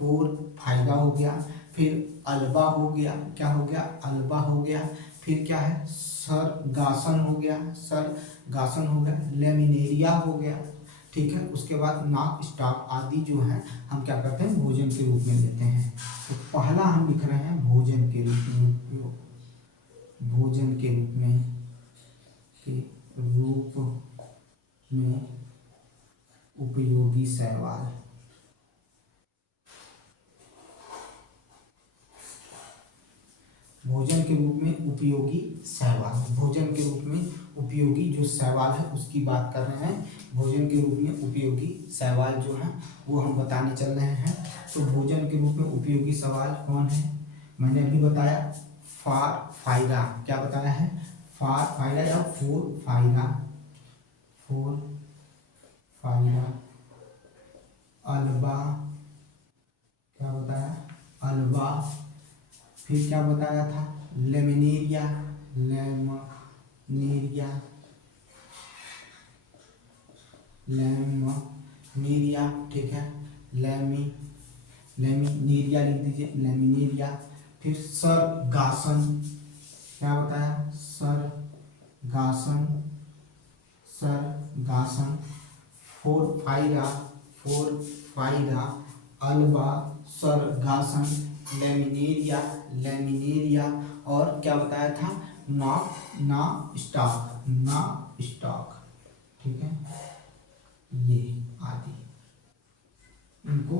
पोरफायरा हो गया, फिर अल्बा हो गया, क्या हो गया? अल्बा हो गया, फिर क्या है? सरगासन हो गया, सरगासन हो गया, लेमिनेरिया हो गया, ठीक है। उसके बाद नाक स्टॉक आदि जो है हम क्या करते हैं? भोजन के रूप में लेते हैं। तो पहला हम लिख रहे हैं भोजन के रूप में उपयोग, भोजन के रूप में उपयोगी शैवाल। भोजन के रूप में उपयोगी शैवाल, भोजन के रूप में उपयोगी जो शैवाल है उसकी बात कर रहे हैं। भोजन के रूप में उपयोगी शैवाल जो है वो हम बताने चल रहे हैं। तो भोजन के रूप में उपयोगी शैवाल कौन है? मैंने अभी बताया फारफायरा, क्या बताया है? फारफायरा या फोरफायरा, फोरफायरा, अल्बा, क्या बताया? अल्बा, फिर क्या बताया था? लेमिनेरिया, लेमिनेरिया, लेमिनेरिया, ठीक है, लेमिनेरिया लिख दीजिए, लेमिनेरिया। फिर सरगासन, क्या बताया? सरगासन, सरगासन, फोरफायरा, फोरफायरा, अल्बा, सरगासन, लेमिनेरिया, लेमिनेरिया, और क्या बताया था? ना स्टॉक, ठीक है, ये आदि, इनको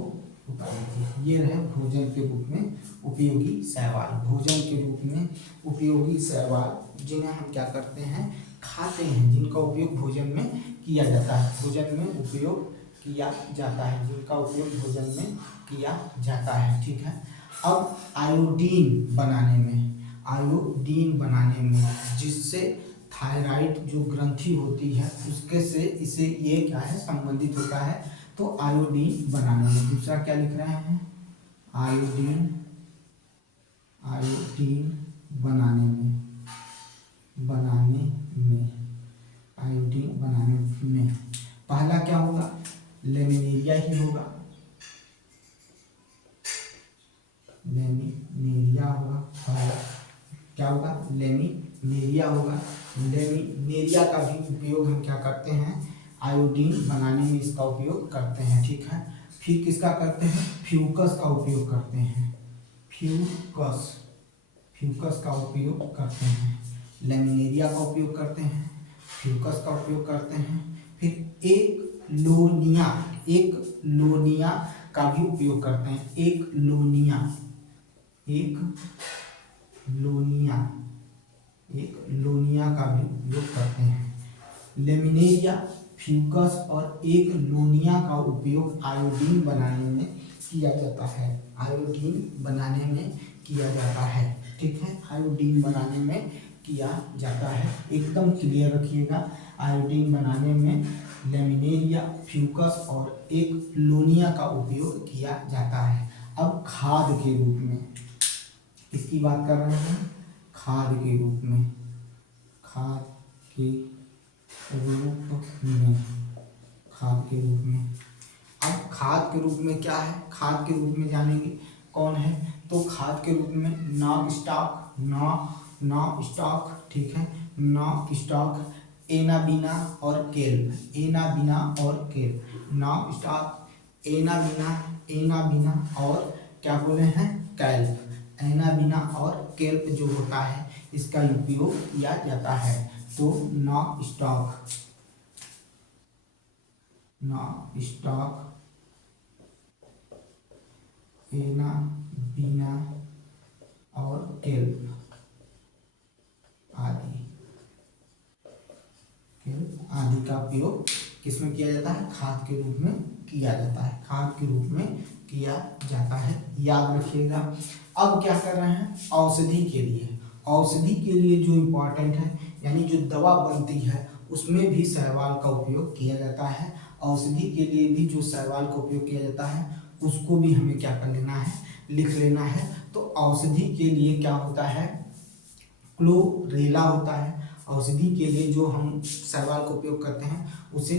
उतार लीजिए। ये रहे भोजन के रूप में उपयोगी शैवाल। भोजन के रूप में उपयोगी शैवाल जिन्हें हम क्या करते हैं? खाते हैं, जिनका उपयोग भोजन में किया जाता है, भोजन में उपयोग किया जाता है, जिनका उपयोग भोजन में किया जाता है। ठीक है, अब आयोडीन बनाने में जिससे थायराइड जो ग्रंथि होती है उसके से इसे ये क्या है? संबंधित होता है। तो आयोडीन बनाने में, दूसरा क्या लिख रहे हैं? आयोडीन बनाने में पहला क्या होगा? लेमिनेरिया ही होगा, लेमिनेरिया होगा, पहला क्या होगा? लेमिनेरिया होगा। लेमिनेरिया का भी उपयोग हम क्या करते हैं? आयोडीन बनाने में इसका उपयोग करते हैं। ठीक है, फिर किसका करते हैं? फ्यूकस का उपयोग करते हैं, फ्यूकस का उपयोग करते हैं। लेमिनेरिया का उपयोग करते हैं, फ्यूकस का उपयोग करते हैं। फिर एक लोनिया का भी उपयोग करते हैं। एक लोनिया, का भी उपयोग करते हैं। लेमिनेरिया, फ्यूकस और एक लोनिया का उपयोग आयोडीन बनाने में किया जाता है। ठीक है, आयोडीन बनाने में किया जाता है। एकदम क्लियर रखिएगा, आयोडीन बनाने में लेमिनेरिया, फ्यूकस और एक लोनिया का उपयोग किया जाता है। अब खाद के रूप में इसकी बात कर रहे हैं। खाद के रूप में अब खाद के रूप में क्या है, खाद के रूप में जानेंगे कौन है। तो खाद के रूप में नॉक स्टॉक, ठीक है, नॉक स्टॉक, एनाबीना और केल्प, नॉक स्टॉक, एनाबीना और क्या बोले हैं, कैल्प। एनाबीना और केल्प जो होता है इसका उपयोग किया जाता है। तो नॉक स्टॉक, एनाबीना और केल्प आदि का उपयोग किसमें किया जाता है, खाद के रूप में किया जाता है। याद रखिएगा। अब क्या कर रहे हैं, औषधि के लिए जो इम्पोर्टेंट है, यानी जो दवा बनती है उसमें भी शैवाल का उपयोग किया जाता है। औषधि के लिए भी जो शैवाल का उपयोग किया जाता है उसको भी हमें क्या कर लेना है, लिख लेना है। तो औषधि के लिए क्या होता है, क्लोरेला होता है। औषधि के लिए जो हम शैवाल का उपयोग करते हैं उसे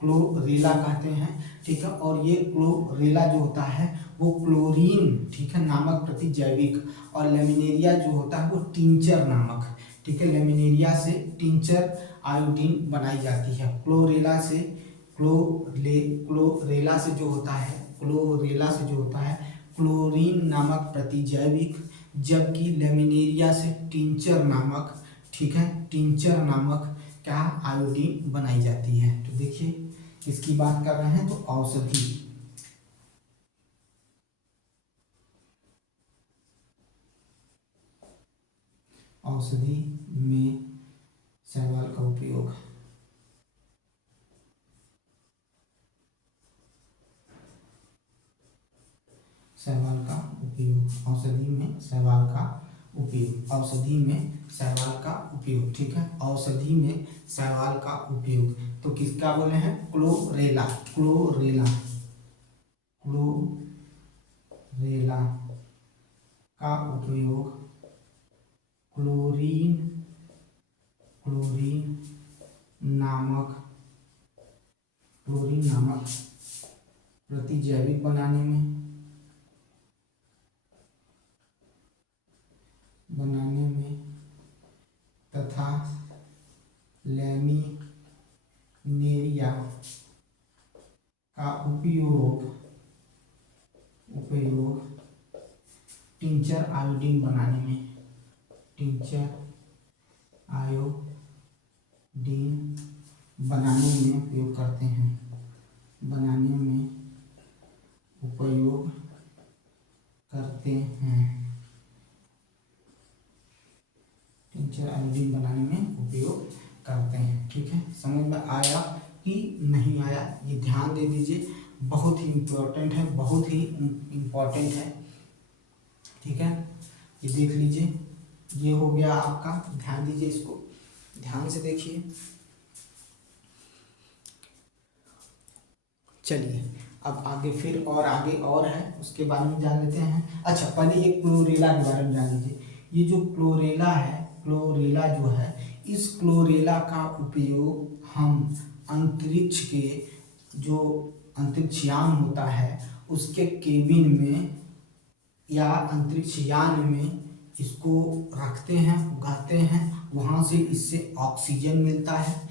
क्लोरेला कहते हैं। ठीक है, और ये क्लोरेला जो होता है वो क्लोरीन, ठीक है, नामक प्रतिजैविक, और लेमिनेरिया जो होता है वो टिंचर नामक, ठीक है, लेमिनेरिया से टिंचर आयोडीन बनाई जाती है। क्लोरेला से जो होता है क्लोरीन नामक प्रतिजैविक, जबकि लेमिनेरिया से टिंचर नामक, ठीक है, टिंचर नामक क्या आयोडीन बनाई जाती है। तो देखिए इसकी बात कर रहे हैं। तो औषधि में शैवाल का उपयोग, औषधि में शैवाल का उपयोग, ठीक है, औषधि में शैवाल का उपयोग। तो किसका बोले हैं, क्लोरेला का उपयोग क्लोरीन नामक प्रतिजैविक बनाने में तथा लेमिनेरिया का उपयोग टिंचर आयोडीन बनाने में उपयोग करते हैं। टिंचर आयोडीन बनाने में उपयोग करते हैं। ठीक है, समझ में आया कि नहीं आया, ये ध्यान दे दीजिए, बहुत ही इम्पोर्टेंट है। ठीक है, ये देख लीजिए, ये हो गया आपका, ध्यान दीजिए, इसको ध्यान से देखिए। चलिए अब आगे और है, उसके बारे में जान लेते हैं। अच्छा, पहले ये क्लोरेला के बारे में जान लीजिए। ये जो क्लोरेला जो है, इस क्लोरेला का उपयोग हम अंतरिक्ष के जो अंतरिक्षयान होता है उसके केबिन में या अंतरिक्ष यान में इसको रखते हैं, उगाते हैं। वहाँ से इससे ऑक्सीजन मिलता है,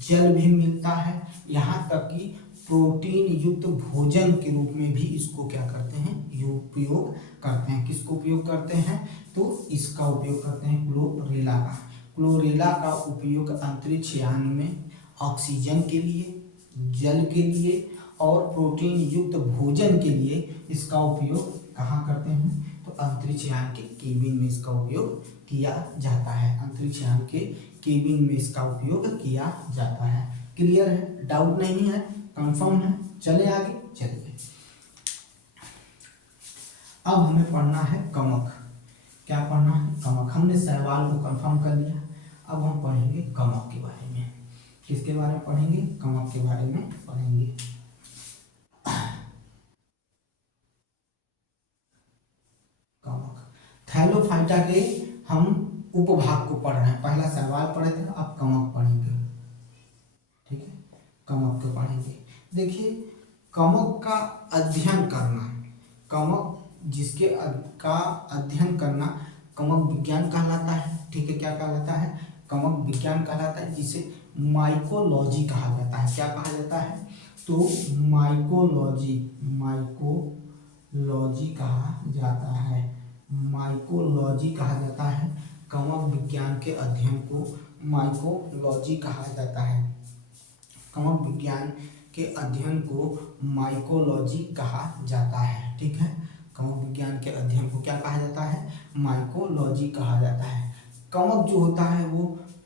जल भी मिलता है, यहाँ तक कि प्रोटीन युक्त भोजन के रूप में भी इसको क्या करते हैं, उपयोग करते हैं। किसको उपयोग करते हैं, तो इसका उपयोग करते हैं क्लोरेला का उपयोग अंतरिक्ष यान में ऑक्सीजन के लिए, जल के लिए और प्रोटीन युक्त भोजन के लिए इसका उपयोग कहाँ करते हैं? तो अंतरिक्ष यान के केबिन में इसका उपयोग किया जाता है। अंतरिक्ष यान के केबिन में इसका उपयोग किया जाता है। क्लियर है? डाउट नहीं है? कंफर्म है? चले आगे, चलिए। अब हमें पढ़ना है कमक। क्या पढ़ना है? कमक। हमने सहवाल को कंफर्म कर लिया, अब हम पढ़ेंगे कमक के बारे में। किसके बारे में पढ़ेंगे? कमक के बारे में पढ़ेंगे। कमक थैलोफाइटा के हम उपभाग को पढ़ रहे हैं। पहला सहवाल पढ़े थे, अब कमक पढ़ेंगे। ठीक है, कमक को पढ़ेंगे। देखिए, कमक का अध्ययन करना, कमक जिसके का अध्ययन करना कमक विज्ञान कहलाता है। ठीक है, क्या कहलाता है? कमक विज्ञान कहलाता है, जिसे माइकोलॉजी कहा जाता है। क्या कहा जाता है? तो माइकोलॉजी, माइकोलॉजी कहा जाता है। माइकोलॉजी कहा जाता है। कमक विज्ञान के अध्ययन को माइकोलॉजी कहा जाता है। कमक विज्ञान के अध्ययन को माइकोलॉजी कहा जाता है। ठीक है, कमक विज्ञान के अध्ययन को क्या कहा जाता है? माइकोलॉजी कहा जाता है। कमक जो होता है वो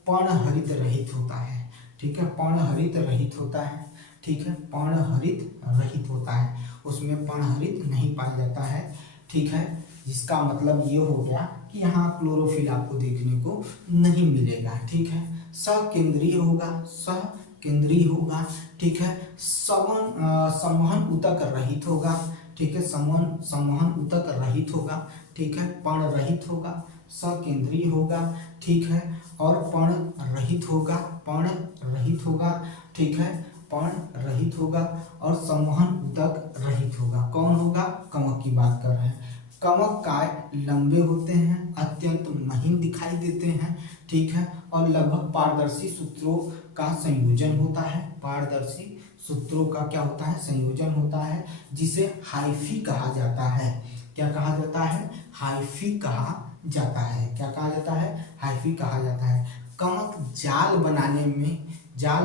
पर्णहरित रहित होता है। ठीक है, पर्णहरित रहित होता है। ठीक है, पर्णहरित रहित होता है, उसमें पर्णहरित नहीं पाया जाता है। ठीक है, जिसका मतलब ये हो गया कि यहाँ क्लोरोफिल आपको देखने को नहीं मिलेगा। ठीक है, सकेंद्रीय होगा, सकेंद्रीय होगा। ठीक है, संवहन ऊतक रहित होगा। ठीक है, संवहन ऊतक रहित होगा। ठीक है, पर्ण रहित होगा, सकेंद्रीय होगा। ठीक है, और पर्ण रहित होगा, पर्ण रहित होगा। ठीक है, पर्ण रहित होगा और संवहन ऊतक रहित होगा। कौन होगा? कमक की बात कर रहे हैं। कमक काय लंबे होते हैं, अत्यंत महीन दिखाई देते हैं। ठीक है, और लगभग पारदर्शी सूत्रों का संयोजन होता है। पारदर्शी सूत्रों का क्या होता है? संयोजन होता है, जिसे हाइफी कहा जाता है। क्या कहा जाता है? हाइफी कहा जाता है। क्या कहा जाता है? हाइफी कहा जाता है। कमक जाल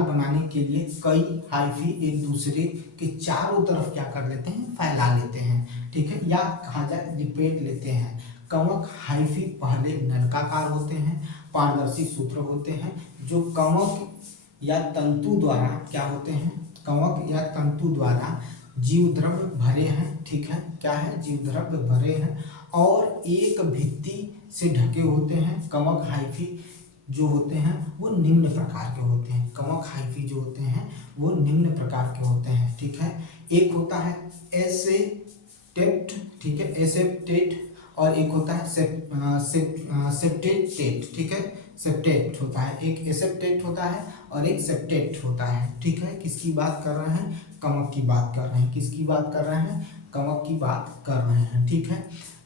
बनाने के लिए कई हाइफी एक दूसरे के चारों तरफ क्या कर लेते हैं? फैला लेते हैं। ठीक है, या कहा जाए लिपेट लेते हैं। कमक हाइफी पहले नलिकाकार होते हैं, पारदर्शी सूत्र होते हैं, जो कमक या तंतु द्वारा क्या होते हैं? कवक या तंतु द्वारा जीव द्रव्य भरे हैं। ठीक है, क्या है? जीव द्रव्य भरे हैं और एक भित्ति से ढके होते हैं। कवक हाइफी जो होते हैं वो निम्न प्रकार के होते हैं। कवक हाइफी जो होते हैं वो निम्न प्रकार के होते हैं। ठीक है, एक होता है एसेप्टेट। ठीक है, एसेप्टेट, और एक होता है सेप्टेट। ठीक है, सेप्टेट होता है, एक एसेप्टेट होता है और एक सेप्टेट होता है। ठीक है, किसकी बात कर रहे हैं? कमक की बात कर रहे हैं। किसकी बात कर रहे हैं? कमक की बात कर रहे हैं। ठीक है,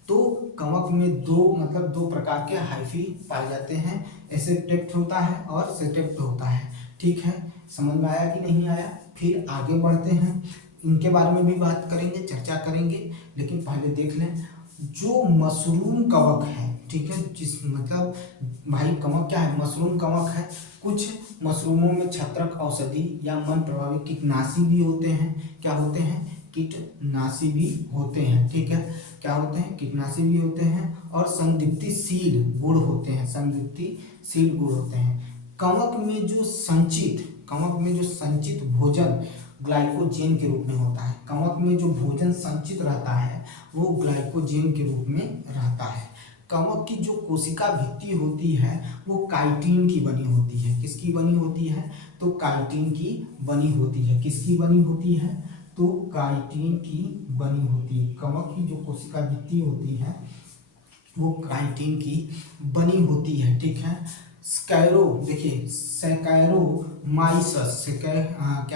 तो कमक में दो प्रकार के हाइफी पाए जाते हैं, एसेप्टेट होता है और सेप्टेट होता है। ठीक है, समझ में आया कि नहीं आया? फिर आगे बढ़ते हैं, इनके बारे में भी बात करेंगे, चर्चा करेंगे, लेकिन पहले देख लें जो मशरूम कवक है। ठीक है, जिस मतलब भाई कवक क्या है? मशरूम कवक है। कुछ मशरूमों में छत्रक औषधि या मन प्रभावी कीटनाशी भी होते हैं। क्या होते हैं? कीटनाशी भी होते हैं। ठीक है, क्या होते हैं? कीटनाशी भी होते हैं और संदीप्तिशील गुण होते हैं। संदीप्तिशील गुण होते हैं। कवक में जो संचित भोजन ग्लाइकोजेन के रूप में होता है। कवक में जो भोजन संचित रहता है वो ग्लाइकोजेन के रूप में रहता है। कवक की जो कोशिका भित्ति होती है वो काइटिन की बनी होती है। किसकी बनी होती है? तो काइटिन की बनी होती है। किसकी बनी होती है? तो काइटिन की बनी होती है। कवक की जो कोशिका भित्ति होती है वो काइटिन की बनी होती है। ठीक है, स्कैरो, देखिए सैकैरोमाइसस, क्या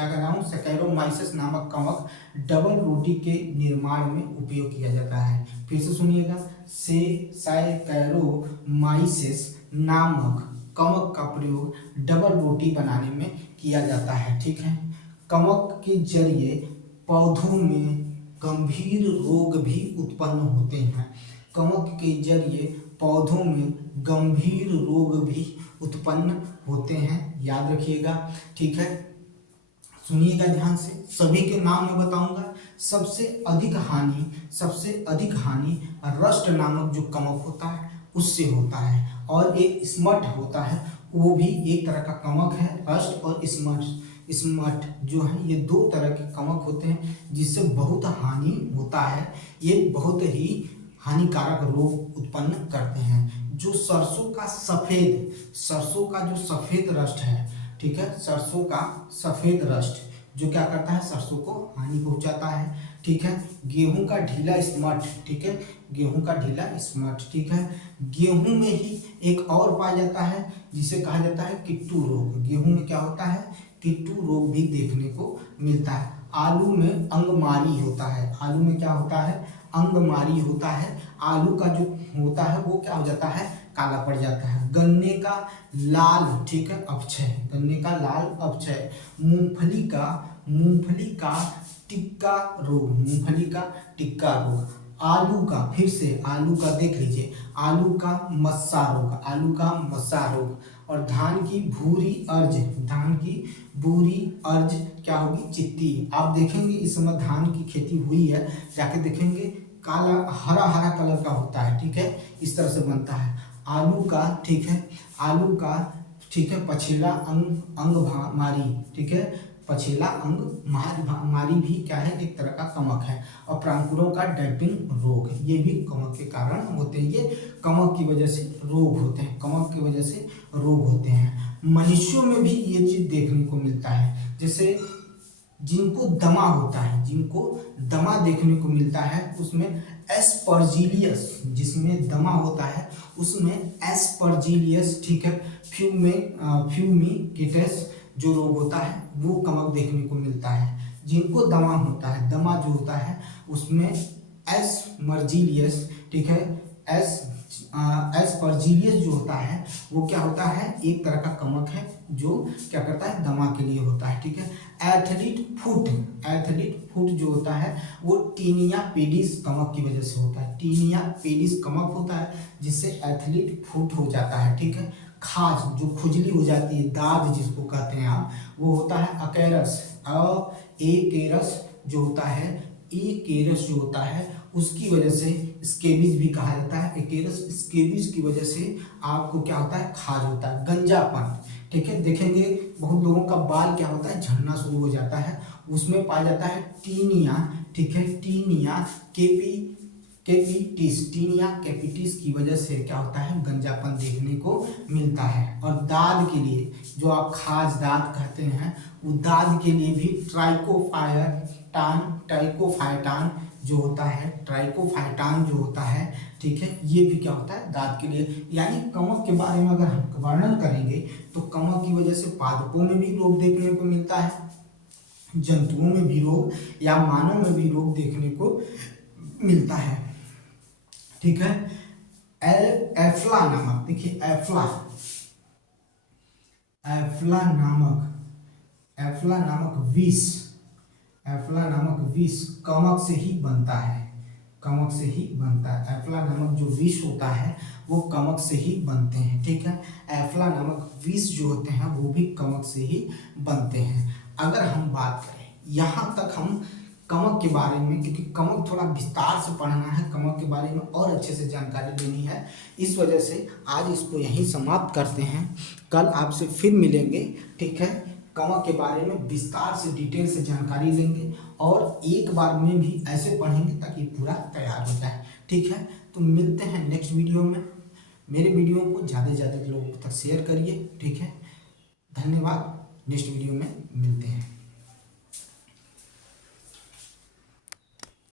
कर रहा हूँ? सैकैरोमाइसस नामक कवक डबल रोटी के निर्माण में उपयोग किया जाता है। फिर से सुनिएगा, सैकैरोमाइसस नामक कवक का प्रयोग डबल रोटी बनाने में किया जाता है। ठीक है, कवक के जरिए पौधों में गंभीर रोग भी उत्पन्न होते हैं। कवक के जरिए पौधों में गंभीर रोग भी उत्पन्न होते हैं, याद रखिएगा। ठीक है, सुनिएगा ध्यान से, सभी के नाम मैं बताऊंगा। सबसे अधिक हानि रस्ट नामक जो कवक होता है उससे होता है, और एक स्मट होता है, वो भी एक तरह का कवक है। रस्ट और स्मट जो है ये दो तरह के कवक होते हैं जिससे बहुत हानि होता है। ये बहुत ही हानिकारक रोग उत्पन्न करते हैं। जो सरसों का जो सफेद रस्ट है, ठीक है, सरसों का सफेद रस्ट जो क्या करता है, सरसों को हानि पहुंचाता है, ठीक है। गेहूं का ढीला स्मट, ठीक है, गेहूं का ढीला स्मट, ठीक है। गेहूं में ही एक और पाया जाता है जिसे कहा जाता है किट्टू रोग। गेहूं में क्या होता है, किट्टू रोग भी देखने को मिलता है। आलू में अंगमारी होता है, आलू में क्या होता है, अंगमारी होता है। आलू का जो होता है वो क्या हो जाता है, काला पड़ जाता है। गन्ने का लाल, ठीक है, अपक्षय, गन्ने का लाल अपक्षय। मूंगफली का टिक्का रोग। आलू का, फिर से आलू का देख लीजिए, आलू का मस्सा रोग। और धान की भूरी अर्ज क्या होगी, चित्ती। आप देखेंगे इस समय धान की खेती हुई है, जाके देखेंगे काला हरा कलर का होता है, ठीक है, इस तरह से बनता है। आलू का, ठीक है, पछेला अंगमारी, ठीक है, पछेला अंगमारी भी क्या है, एक तरह का कवक है। और प्रांकुरों का डैम्पिंग रोग, ये भी कवक के कारण होते हैं। ये कवक की वजह से रोग होते हैं। मनुष्यों में भी ये चीज देखने को मिलता है। जैसे जिनको दमा देखने को मिलता है उसमें एस्परजिलियस, जिसमें दमा होता है उसमें एस्परजिलियस, ठीक है, फ्यूमिगेटस जो रोग होता है वो कवक देखने को मिलता है। जिनको दमा जो होता है उसमें एस्परजिलियस, ठीक है, एस्परजिलियस जो होता है वो क्या होता है, एक तरह का कवक है जो क्या करता है, दमा के लिए होता है, ठीक है। एथलीट फुट जो होता है वो टीनिया पेडिस कवक की वजह से होता है। टीनिया पेडिस कवक होता है जिससे एथलीट फुट हो जाता है, ठीक है। खाज जो खुजली हो जाती है, दाद जिसको कहते हैं आप, वो होता है अकेरस। एकेरस जो होता है उसकी वजह से स्केबीज भी कहा जाता है। एकेरस स्केबीज की वजह से आपको क्या होता है, खाज होता है। गंजापन, ठीक है, देखेंगे बहुत लोगों का बाल क्या होता है, झड़ना शुरू हो जाता है, उसमें पाया जाता है टीनिया, ठीक है, टीनिया कैपिटिस की वजह से क्या होता है, गंजापन देखने को मिलता है। और दाद के लिए जो आप खाज दाद कहते हैं, वो दाद के लिए भी ट्राइकोफाइटान जो होता है, ठीक है, ये भी क्या होता है, दाद के लिए। यानी कवक के बारे में अगर हम वर्णन करेंगे तो कवक की वजह से पादपों में भी रोग देखने को मिलता है, जंतुओं में भी रोग या मानव में भी रोग देखने को मिलता है, ठीक है। एफ्ला नामक, देखिए एफ्ला नामक विष कवक से ही बनता है। एफ्ला नामक जो विष होता है वो कवक से ही बनते हैं, ठीक है। एफ्ला नामक विष जो होते हैं वो भी कवक से ही बनते हैं। अगर हम बात करें, यहाँ तक हम कवक के बारे में, क्योंकि कवक थोड़ा विस्तार से पढ़ना है, कवक के बारे में और अच्छे से जानकारी लेनी है, इस वजह से आज इसको यहीं समाप्त करते हैं। कल आपसे फिर मिलेंगे, ठीक है, कवक के बारे में विस्तार से डिटेल से जानकारी लेंगे और एक बार में भी ऐसे पढ़ेंगे ताकि पूरा तैयार हो जाए, ठीक है। तो मिलते हैं नेक्स्ट वीडियो में। मेरे वीडियो को ज़्यादा से ज़्यादा लोगों तक शेयर करिए, ठीक है। धन्यवाद, नेक्स्ट वीडियो में मिलते हैं।